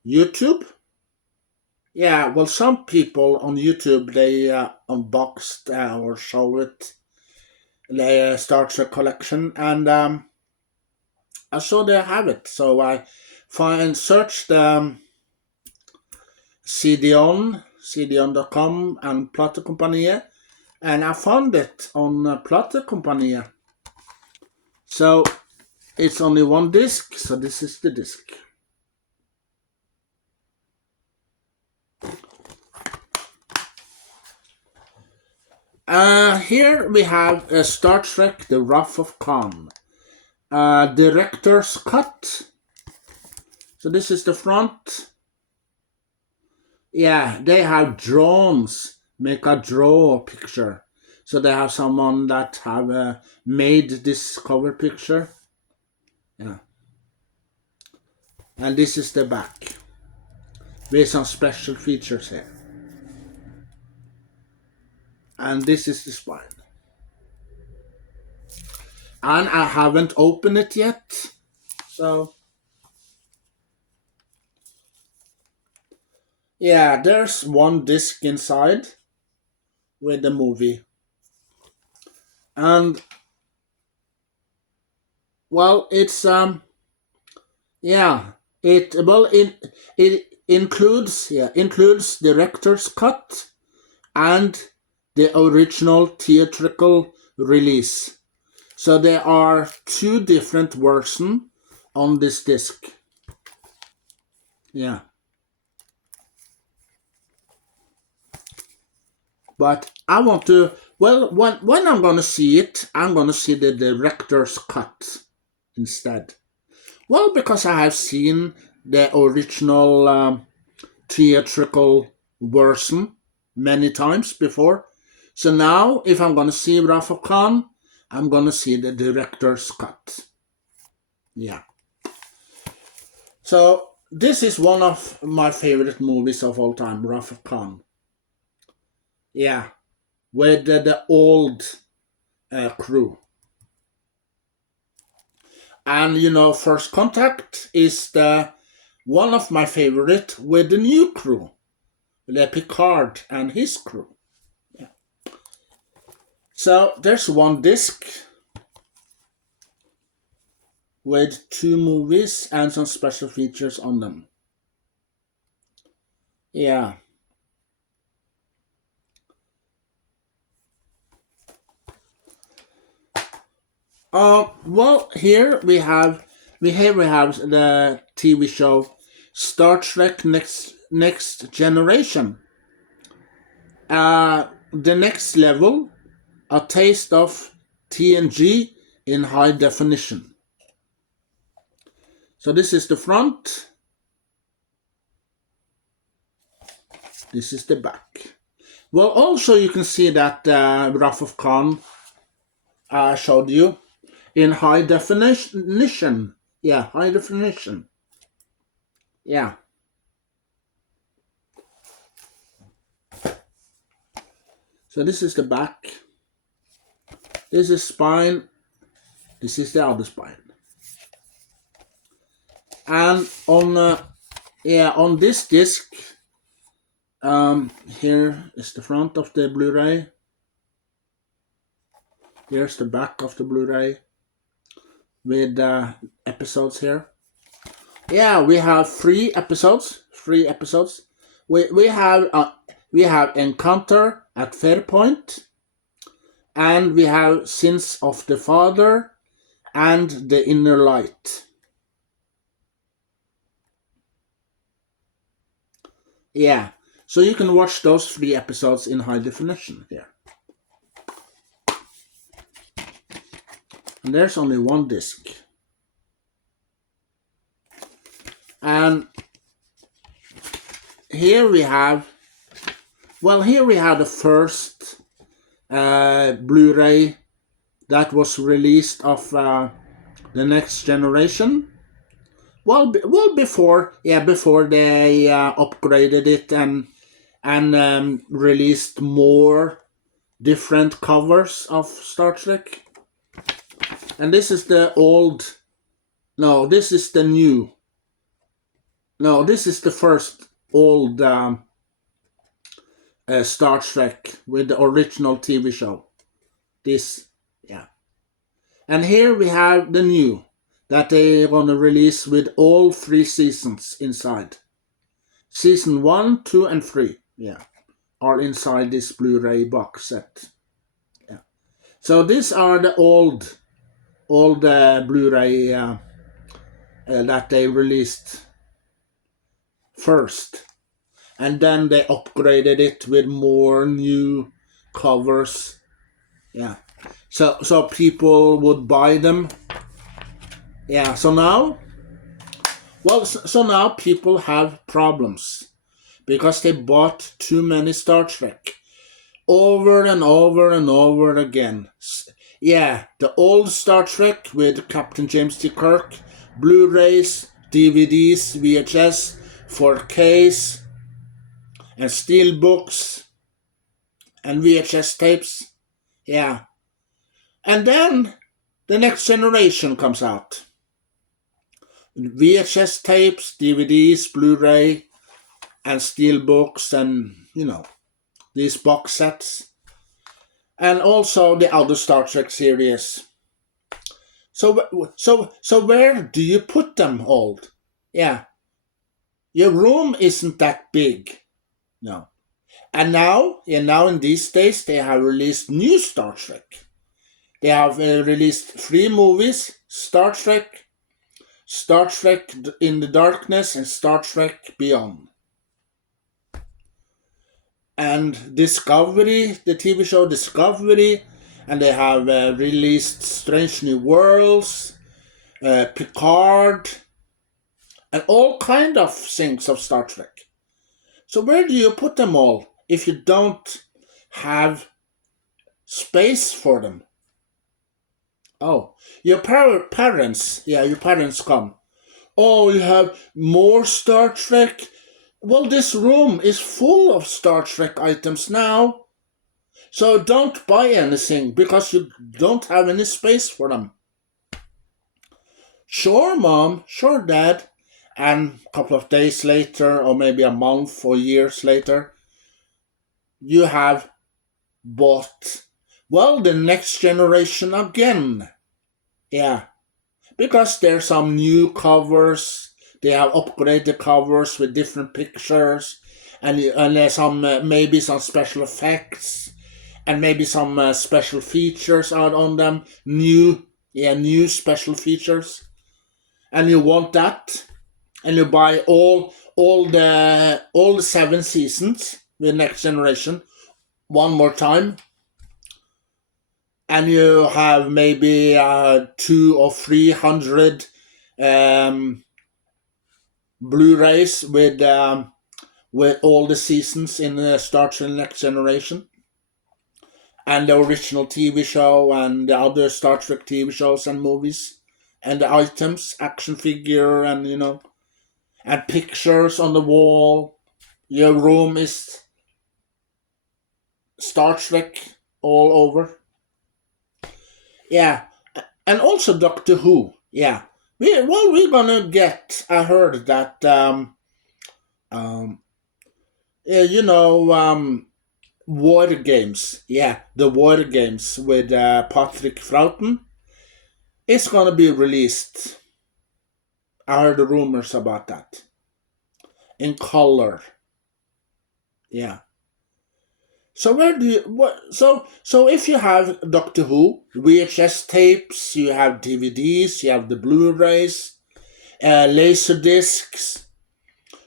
YouTube. Yeah, well, some people on YouTube, they unboxed or show it, the Star Trek collection, and I saw they have it. So I searched CD-ON.com and Platekompaniet, and I found it on Platekompaniet. So it's only one disc, so this is the disc. Here we have Star Trek The Wrath of Khan, director's cut. So this is the front. Yeah, they have drones, make a draw picture. So they have someone that have made this cover picture. Yeah. And this is the back with some special features here. And this is the spine. And I haven't opened it yet, so yeah, there's one disc inside with the movie. And well, it's yeah, it includes director's cut and the original theatrical release. So there are two different versions on this disc. Yeah. But I want to, well, when I'm going to see it, I'm going to see the director's cut instead. Well, because I have seen the original theatrical version many times before. So now, if I'm going to see Wrath of Khan, I'm going to see the director's cut. Yeah. So, this is one of my favorite movies of all time, Wrath of Khan. Yeah. With the old crew. And you know, First Contact is the one of my favorite with the new crew, Le Picard and his crew. Yeah. So there's one disc with two movies and some special features on them. Yeah. Well, here we have the TV show Star Trek Next Generation. The next level, a taste of TNG in high definition. So this is the front. This is the back. Well, also you can see that Wrath of Khan showed you in high definition. Yeah, high definition. Yeah. So this is the back. This is spine. This is the other spine. And on this disc, here is the front of the Blu-ray. Here's the back of the Blu-ray with episodes here. Yeah, we have three episodes. We have Encounter at Fairpoint, and we have Sins of the Father and The Inner Light. Yeah, so you can watch those three episodes in high definition here. And there's only one disc. And here we have the first Blu-ray that was released of The Next Generation. Well, before they upgraded it and released more different covers of Star Trek. And this is the old. No, this is the new. No, this is the first old Star Trek with the original TV show. This, yeah. And here we have the new that they're going to release with all 3 seasons inside. Season 1, 2, and 3, yeah, are inside this Blu-ray box set. Yeah. So these are the old Blu-ray that they released first, and then they upgraded it with more new covers. Yeah, so people would buy them. Yeah, so now people have problems because they bought too many Star Trek over and over and over again. Yeah, the old Star Trek with Captain James T. Kirk, Blu-rays, DVDs, VHS, 4Ks, and steelbooks, and VHS tapes. Yeah. And then the Next Generation comes out. VHS tapes, DVDs, Blu-ray, and steelbooks, and these box sets, and also the other Star Trek series. So where do you put them all? Yeah, your room isn't that big, no. And now in these days they have released new Star Trek. They have released 3 movies: Star Trek in the Darkness, and Star Trek Beyond. And Discovery, the TV show Discovery, and they have released Strange New Worlds, Picard, and all kind of things of Star Trek. So where do you put them all if you don't have space for them? Oh, your parents come. Oh, you have more Star Trek? Well, this room is full of Star Trek items now. So don't buy anything because you don't have any space for them. Sure, Mom. Sure, Dad. And a couple of days later, or maybe a month or years later, you have bought, well, the Next Generation again. Yeah. Because there's some new covers. They have upgraded covers with different pictures, and there's some maybe some special effects, and maybe some special features out on them. New special features, and you want that, and you buy all the 7 seasons with Next Generation one more time. And you have maybe 200 or 300 Blu-rays with all the seasons in Star Trek Next Generation, and the original TV show, and the other Star Trek TV shows and movies, and the items, action figure, and and pictures on the wall. Your room is Star Trek all over. Yeah, and also Doctor Who. Yeah, we're gonna get. I heard that. Water games. Yeah, the water games with Patrick Troughton. It's gonna be released. I heard the rumors about that. In color. Yeah. So where do you So if you have Doctor Who VHS tapes, you have DVDs, you have the Blu-rays, laser discs,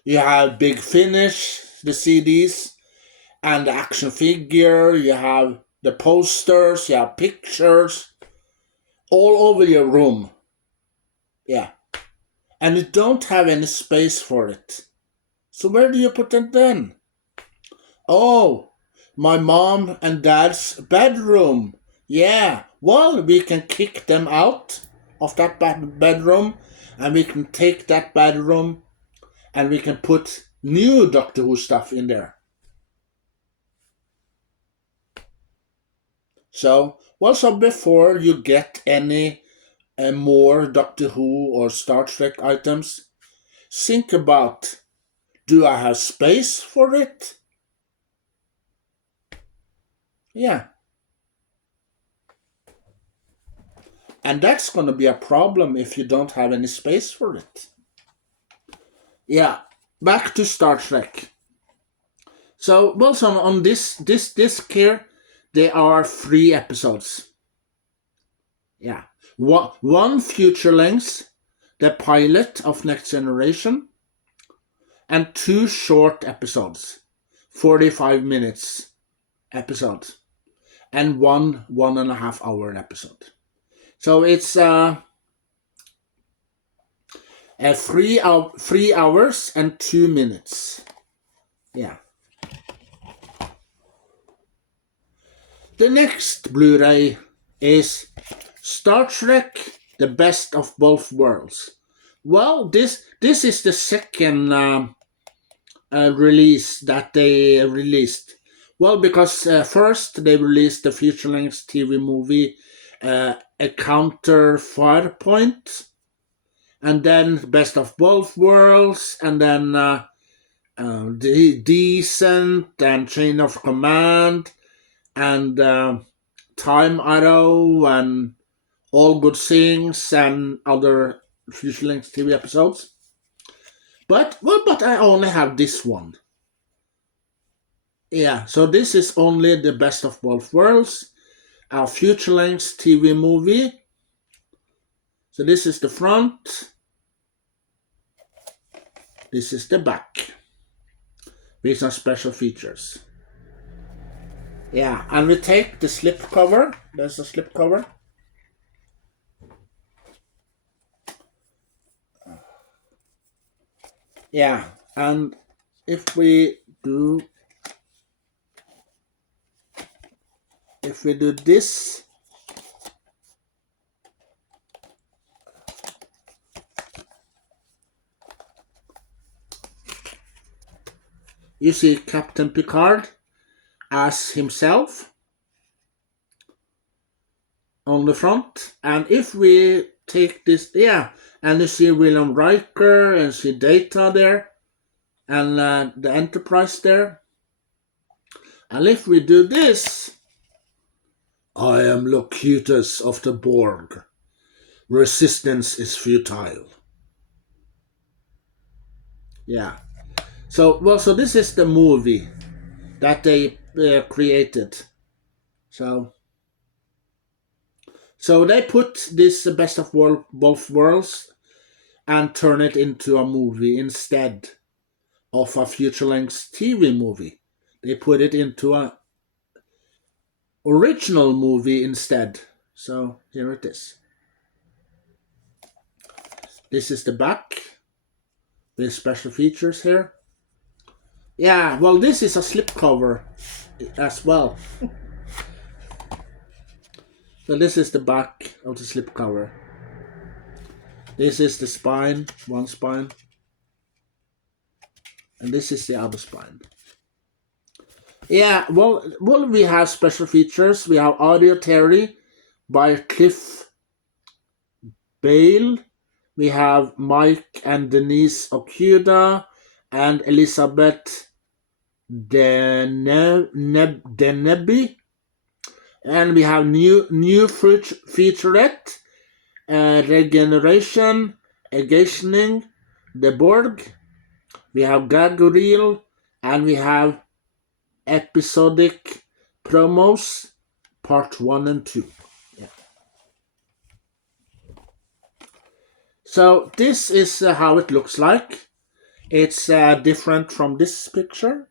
you have Big Finish, the CDs, and the action figure. You have the posters, you have pictures, all over your room. Yeah, and you don't have any space for it. So where do you put it then? Oh. My mom and dad's bedroom. Yeah, well, we can kick them out of that bedroom, and we can take that bedroom, and we can put new Doctor Who stuff in there. So before you get any more Doctor Who or Star Trek items, think about, do I have space for it? Yeah. And that's going to be a problem if you don't have any space for it. Yeah, back to Star Trek. So, on this disc here, there are 3 episodes. Yeah. One feature length, the pilot of Next Generation, and 2 short episodes, 45 minutes episodes. And 1.5 hour episode. So it's 3 hours and 2 minutes. Yeah. The next Blu-ray is Star Trek: The Best of Both Worlds. Well, this is the second release that they released. Well, because first they released the feature-length TV movie, A Counter Firepoint, and then Best of Both Worlds, and then Decent, and Chain of Command, and Time Arrow, and All Good Things, and other feature-length TV episodes. But I only have this one. Yeah, so this is only the Best of Both Worlds, our feature-length TV movie. So this is the front. This is the back. These are special features. Yeah, and we take the slip cover. There's a slip cover. Yeah, and if we do this, you see Captain Picard as himself on the front. And if we take this, yeah, and you see William Riker and see Data there, and the Enterprise there. And if we do this, I am Locutus of the Borg. Resistance is futile. Yeah. So this is the movie that they created. So they put this Best of Both Worlds and turn it into a movie instead of a feature-length TV movie. They put it into a original movie instead. So here it is. This is the back with special features here. Yeah, well, this is a slipcover as well. So this is the back of the slipcover. This is the spine, one spine. And this is the other spine. Yeah, well, we have special features. We have audio theory by Cliff Bale. We have Mike and Denise Okuda and Elizabeth Deneby. And we have new featurette, Regeneration, Agationing, The Borg. We have gag reel, and we have episodic promos, part 1 and 2. Yeah. So this is how it looks like. It's different from this picture.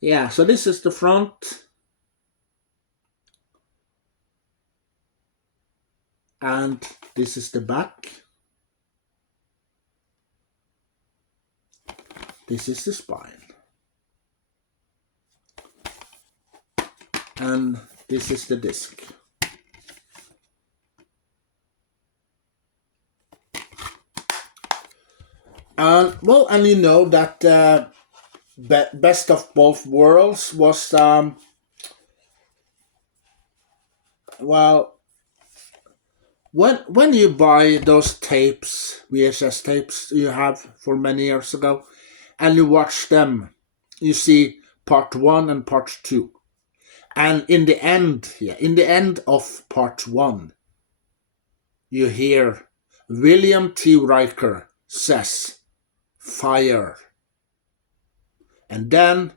Yeah, so this is the front. And this is the back. This is the spine. And this is the disc. And you know that Best of Both Worlds was when you buy those tapes, VHS tapes you have for many years ago, and you watch them, you see part 1 and part 2. And in the end of part 1, you hear William T. Riker says, "Fire." And then,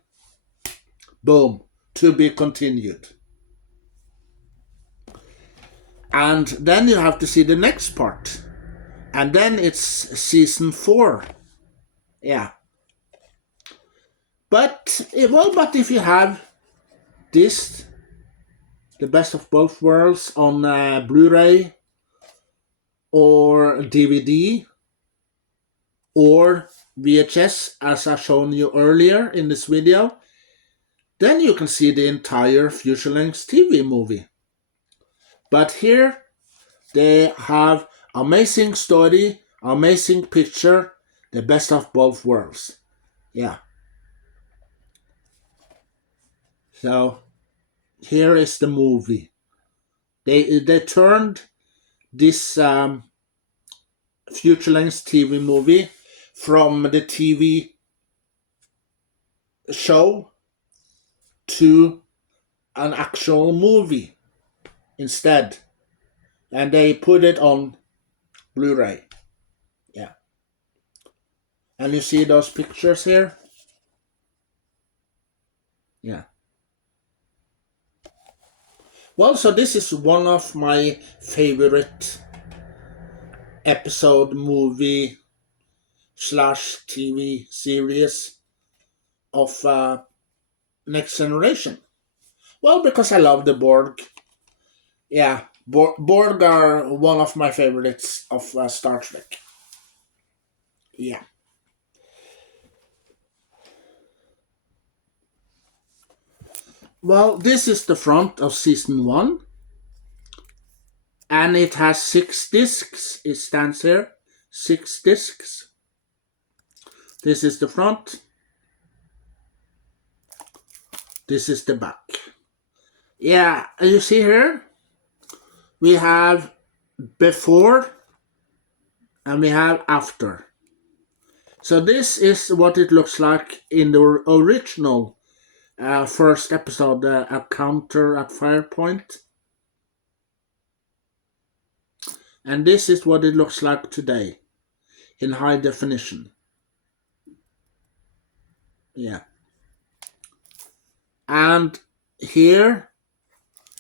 boom, to be continued. And then you have to see the next part. And then it's season 4. Yeah. But if you have this, the Best of Both Worlds, on Blu-ray or DVD or VHS, as I've shown you earlier in this video, then you can see the entire feature-length TV movie. But here they have amazing story, amazing picture, the Best of Both Worlds. Yeah. So here is the movie. They turned this future-length TV movie from the TV show to an actual movie instead, and they put it on Blu-ray. Yeah, and you see those pictures here. Yeah. Well, so this is one of my favorite episode movie / TV series of Next Generation. Well, because I love the Borg. Yeah, Borg are one of my favorites of Star Trek. Yeah. Well, this is the front of season 1. And it has 6 discs. It stands here. 6 discs. This is the front. This is the back. Yeah, you see here? We have before and we have after. So this is what it looks like in the original first episode, A Counter at Firepoint. And this is what it looks like today in high definition. Yeah. And here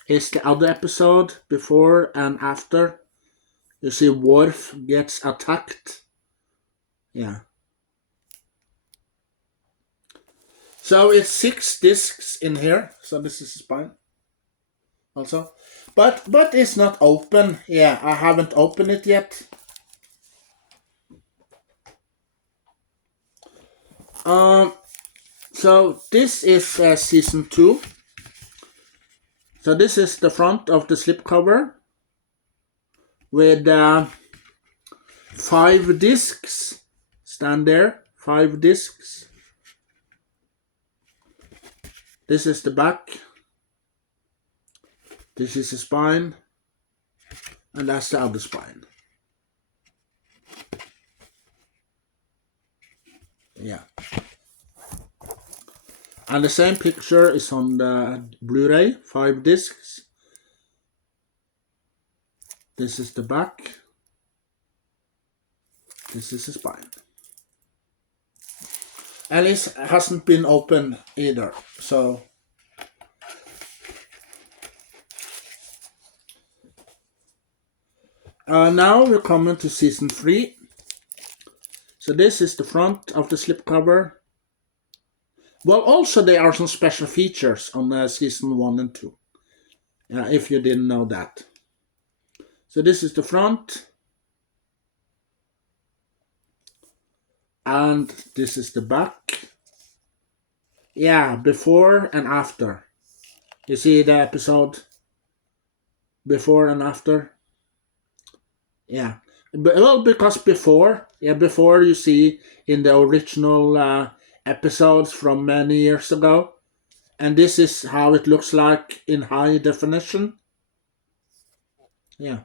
is the other episode, before and after. You see Worf gets attacked. Yeah. So it's 6 discs in here. So this is the spine also. But it's not open. Yeah, I haven't opened it yet. So this is season 2. So this is the front of the slipcover with 5 discs. Stand there, 5 discs. This is the back. This is the spine. And that's the other spine. Yeah. And the same picture is on the Blu-ray, 5 discs. This is the back. This is the spine. And it hasn't been opened either, so now we're coming to season 3. So this is the front of the slipcover. Well, also there are some special features on season 1 and 2, if you didn't know that. So this is the front. And this is the back. Yeah, before and after. You see the episode before and after? Yeah. Well, because before you see in the original episodes from many years ago. And this is how it looks like in high definition. Yeah.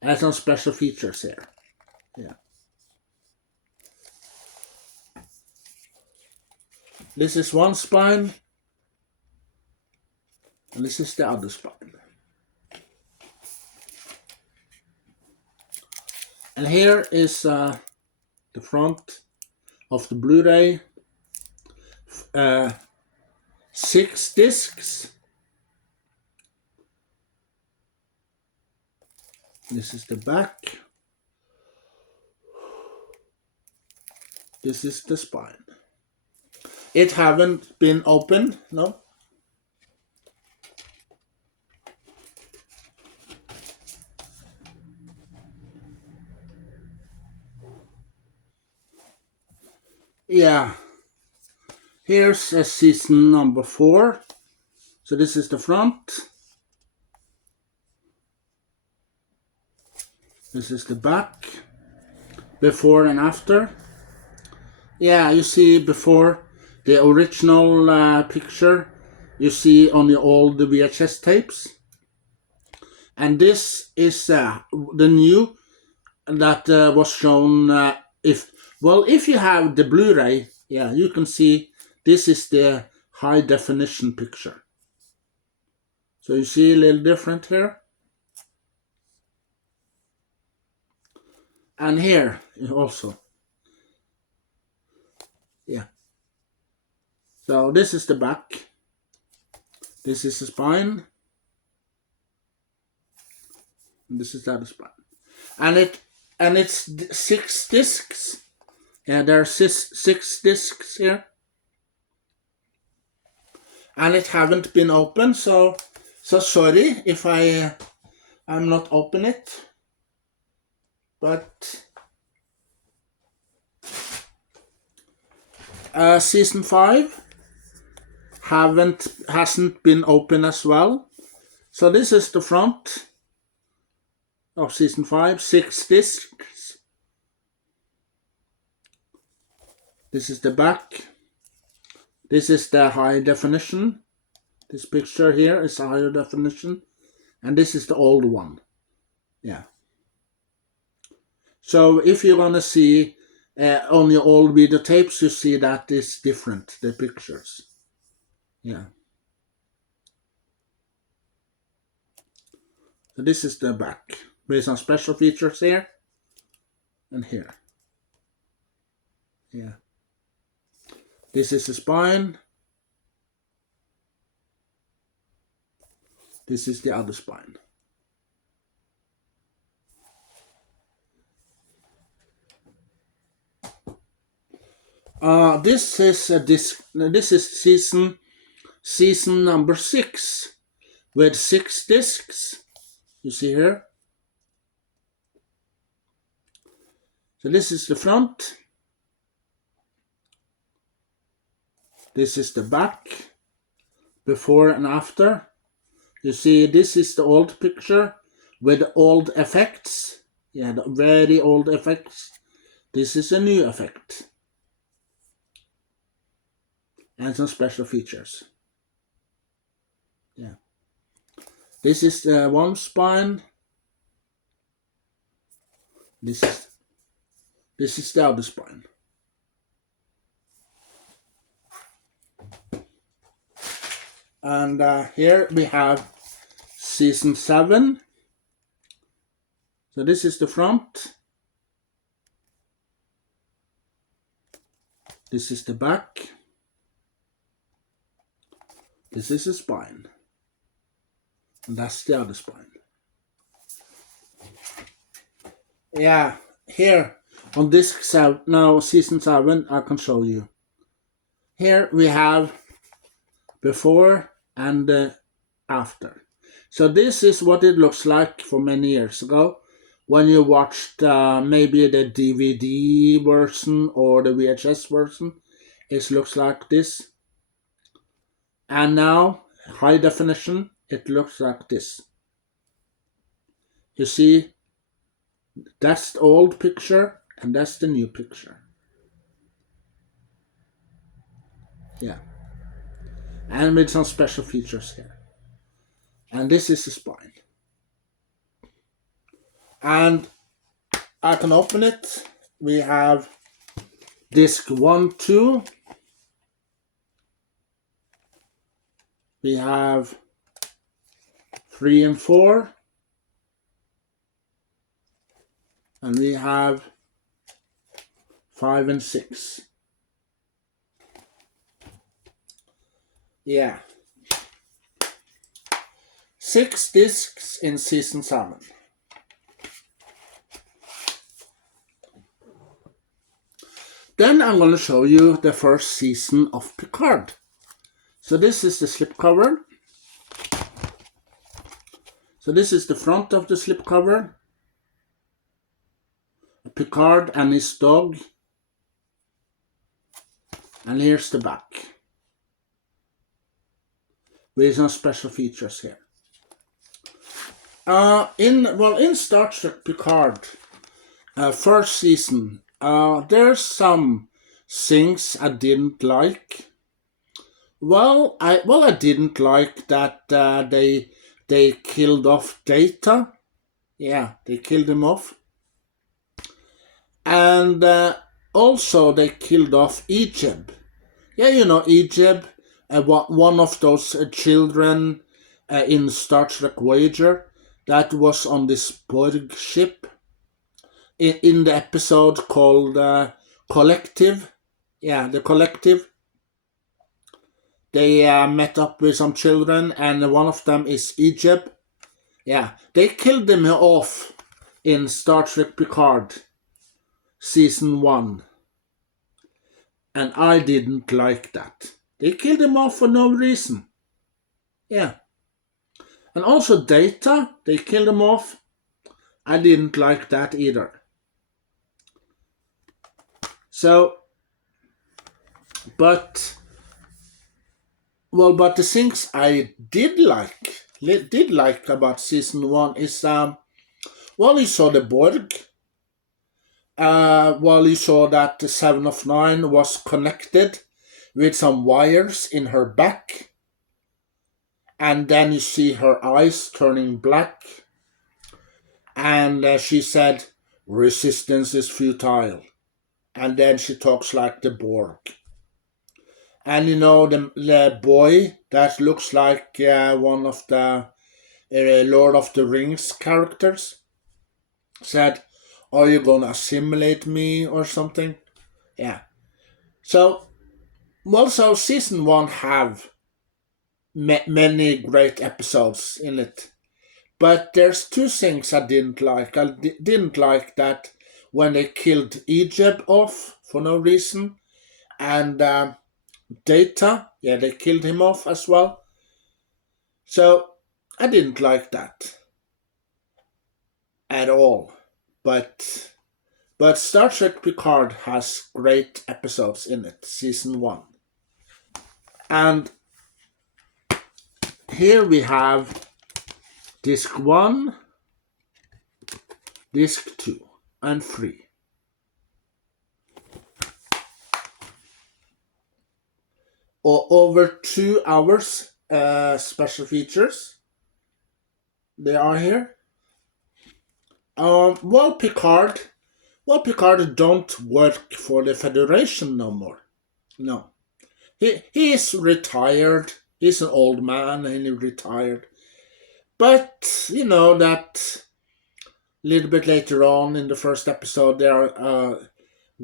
And some special features here. Yeah. This is one spine. And this is the other spine. And here is the front of the Blu-ray. 6 discs. This is the back. This is the spine. It haven't been opened, no? Yeah. Here's season number 4. So this is the front. This is the back. Before and after. Yeah, you see before The original picture you see on the old VHS tapes. And this is the new that was shown. If you have the Blu-ray, yeah, you can see this is the high definition picture. So you see a little different here. And here also. Yeah. So this is the back. This is the spine. And this is the other spine. And it's 6 discs. Yeah, there are 6 discs here. And it haven't been opened, so sorry if I'm not open it. But season 5 hasn't been open as well. So this is the front of season 5, 6 discs. This is the back. This is the high definition. This picture here is a higher definition. And this is the old one. Yeah. So if you're gonna see on your old videotapes, you see that it's different, the pictures. Yeah. So this is the back. With some special features here. And here. Yeah. This is the spine. This is the other spine. This is a disc. This is season number 6 with 6 discs. You see here. So this is the front. This is the back, before and after. You see, this is the old picture with old effects. Yeah, the very old effects. This is a new effect. And some special features. Yeah. This is the one spine. This is the other spine. And here we have season 7. So this is the front. This is the back. This is the spine. And that's the other spine. Yeah, here on disc 7, now season 7, I can show you. Here we have before and after. So this is what it looks like for many years ago when you watched maybe the DVD version or the VHS version. It looks like this. And now, high definition, it looks like this. You see, that's the old picture and that's the new picture. Yeah. And with some special features here. And this is the spine. And I can open it. We have disc 1, 2. We have 3 and 4. And we have 5 and 6. Yeah. 6 discs in season 7. Then I'm going to show you the first season of Picard. So this is the slipcover. So this is the front of the slipcover. Picard and his dog. And here's the back. With some special features here. In Star Trek Picard, first season, there's some things I didn't like. I didn't like that they killed off Data. Yeah, they killed him off. And also they killed off Egypt. Yeah, you know, Egypt, one of those children in Star Trek Voyager that was on this Borg ship in the episode called Collective. Yeah, the Collective. They met up with some children, and one of them is Egypt. Yeah, they killed him off in Star Trek Picard, Season 1. And I didn't like that. They killed him off for no reason. Yeah. And also Data, they killed him off. I didn't like that either. So, but the things I did like about Season 1 is, you saw the Borg. You saw that the 7 of 9 was connected with some wires in her back. And then you see her eyes turning black. And she said, resistance is futile. And then she talks like the Borg. And you know, the boy that looks like one of the Lord of the Rings characters said, are you gonna assimilate me or something? Yeah. So Season 1 have many great episodes in it. But there's two things I didn't like. I didn't like that when they killed Egypt off for no reason. And Data, yeah, they killed him off as well. So I didn't like that at all. But Star Trek Picard has great episodes in it, Season 1. And here we have Disc 1, Disc 2, and 3. Over 2 hours special features. They are here. Picard don't work for the Federation no more. No. He is retired. He's an old man and he retired. But, you know, that a little bit later on in the first episode, there are a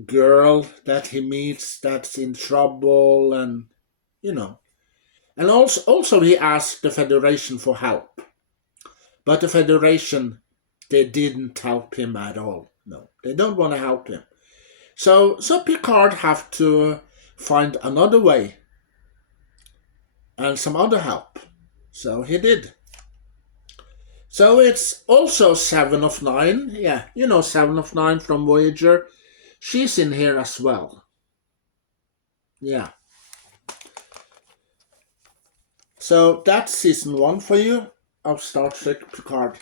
girl that he meets that's in trouble and, you know. And also he asked the Federation for help. But the Federation, they didn't help him at all. No, they don't want to help him. So Picard have to find another way and some other help. So he did. So it's also 7 of 9. Yeah, you know 7 of 9 from Voyager. She's in here as well. Yeah. So that's Season 1 for you of Star Trek Picard.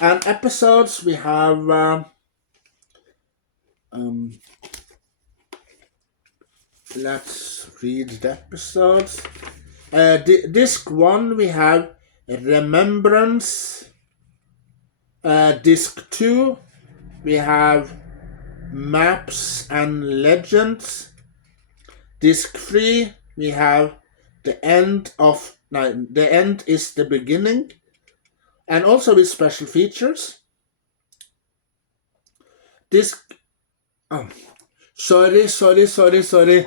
And episodes, we have let's read the episodes. Disc 1 we have Remembrance. Disc 2 we have Maps and Legends. Disc 3 we have The End is the Beginning. And also with special features. Disc... Oh, sorry.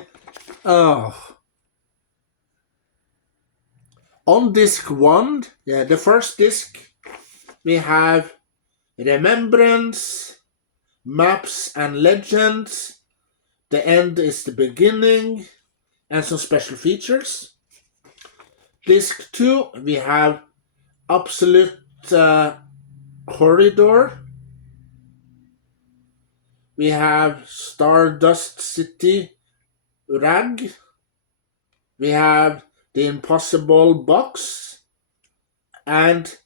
Oh. On disc 1, yeah, the first disc, we have Remembrance, Maps and Legends, The End is the Beginning, and some special features. Disc 2, we have Absolute Corridor. We have Stardust City Rag. We have The Impossible Box. And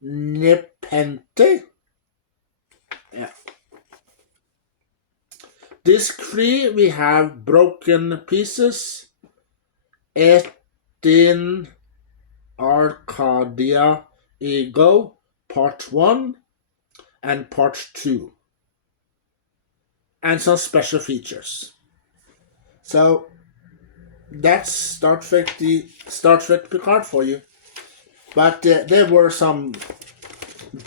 Nepenthe. Yeah. Disc 3, we have Broken Pieces. Et in Arcadia Ego Part 1 and Part 2. And some special features. So that's Star Trek Picard for you. But there were some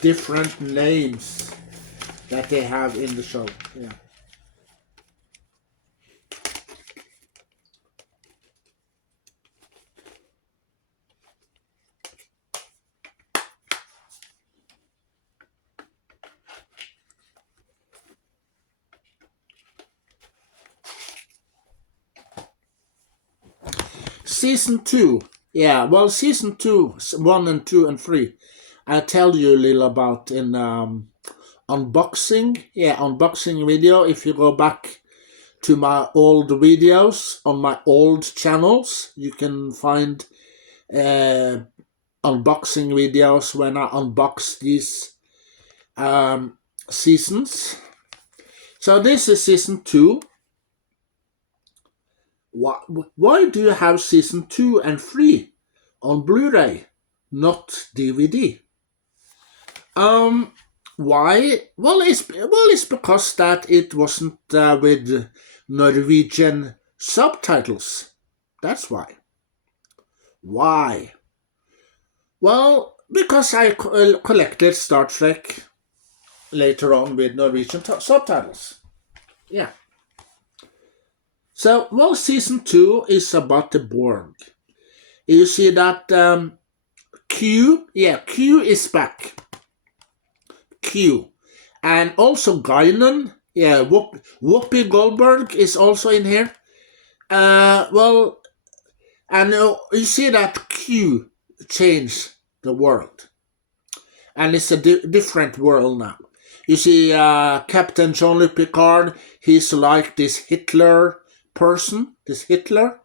different names that they have in the show. Yeah. Season 2. Yeah, well, Season 2, 1 and 2 and 3. I'll tell you a little about in unboxing. Yeah, unboxing video. If you go back to my old videos on my old channels, you can find unboxing videos when I unbox these seasons. So this is Season 2. Why do you have Season 2 and 3 on Blu-ray, not DVD? Why? Well, it's because that it wasn't with Norwegian subtitles. That's why. Why? Well, because I collected Star Trek later on with Norwegian subtitles. Yeah. So, well, Season 2 is about the Borg. You see that Q is back. Q. And also Guinan, yeah, Whoopi Goldberg is also in here. Well, and you see that Q changed the world. And it's a different world now. You see Captain Jean-Luc Picard, he's like this Hitler person, this Hitler.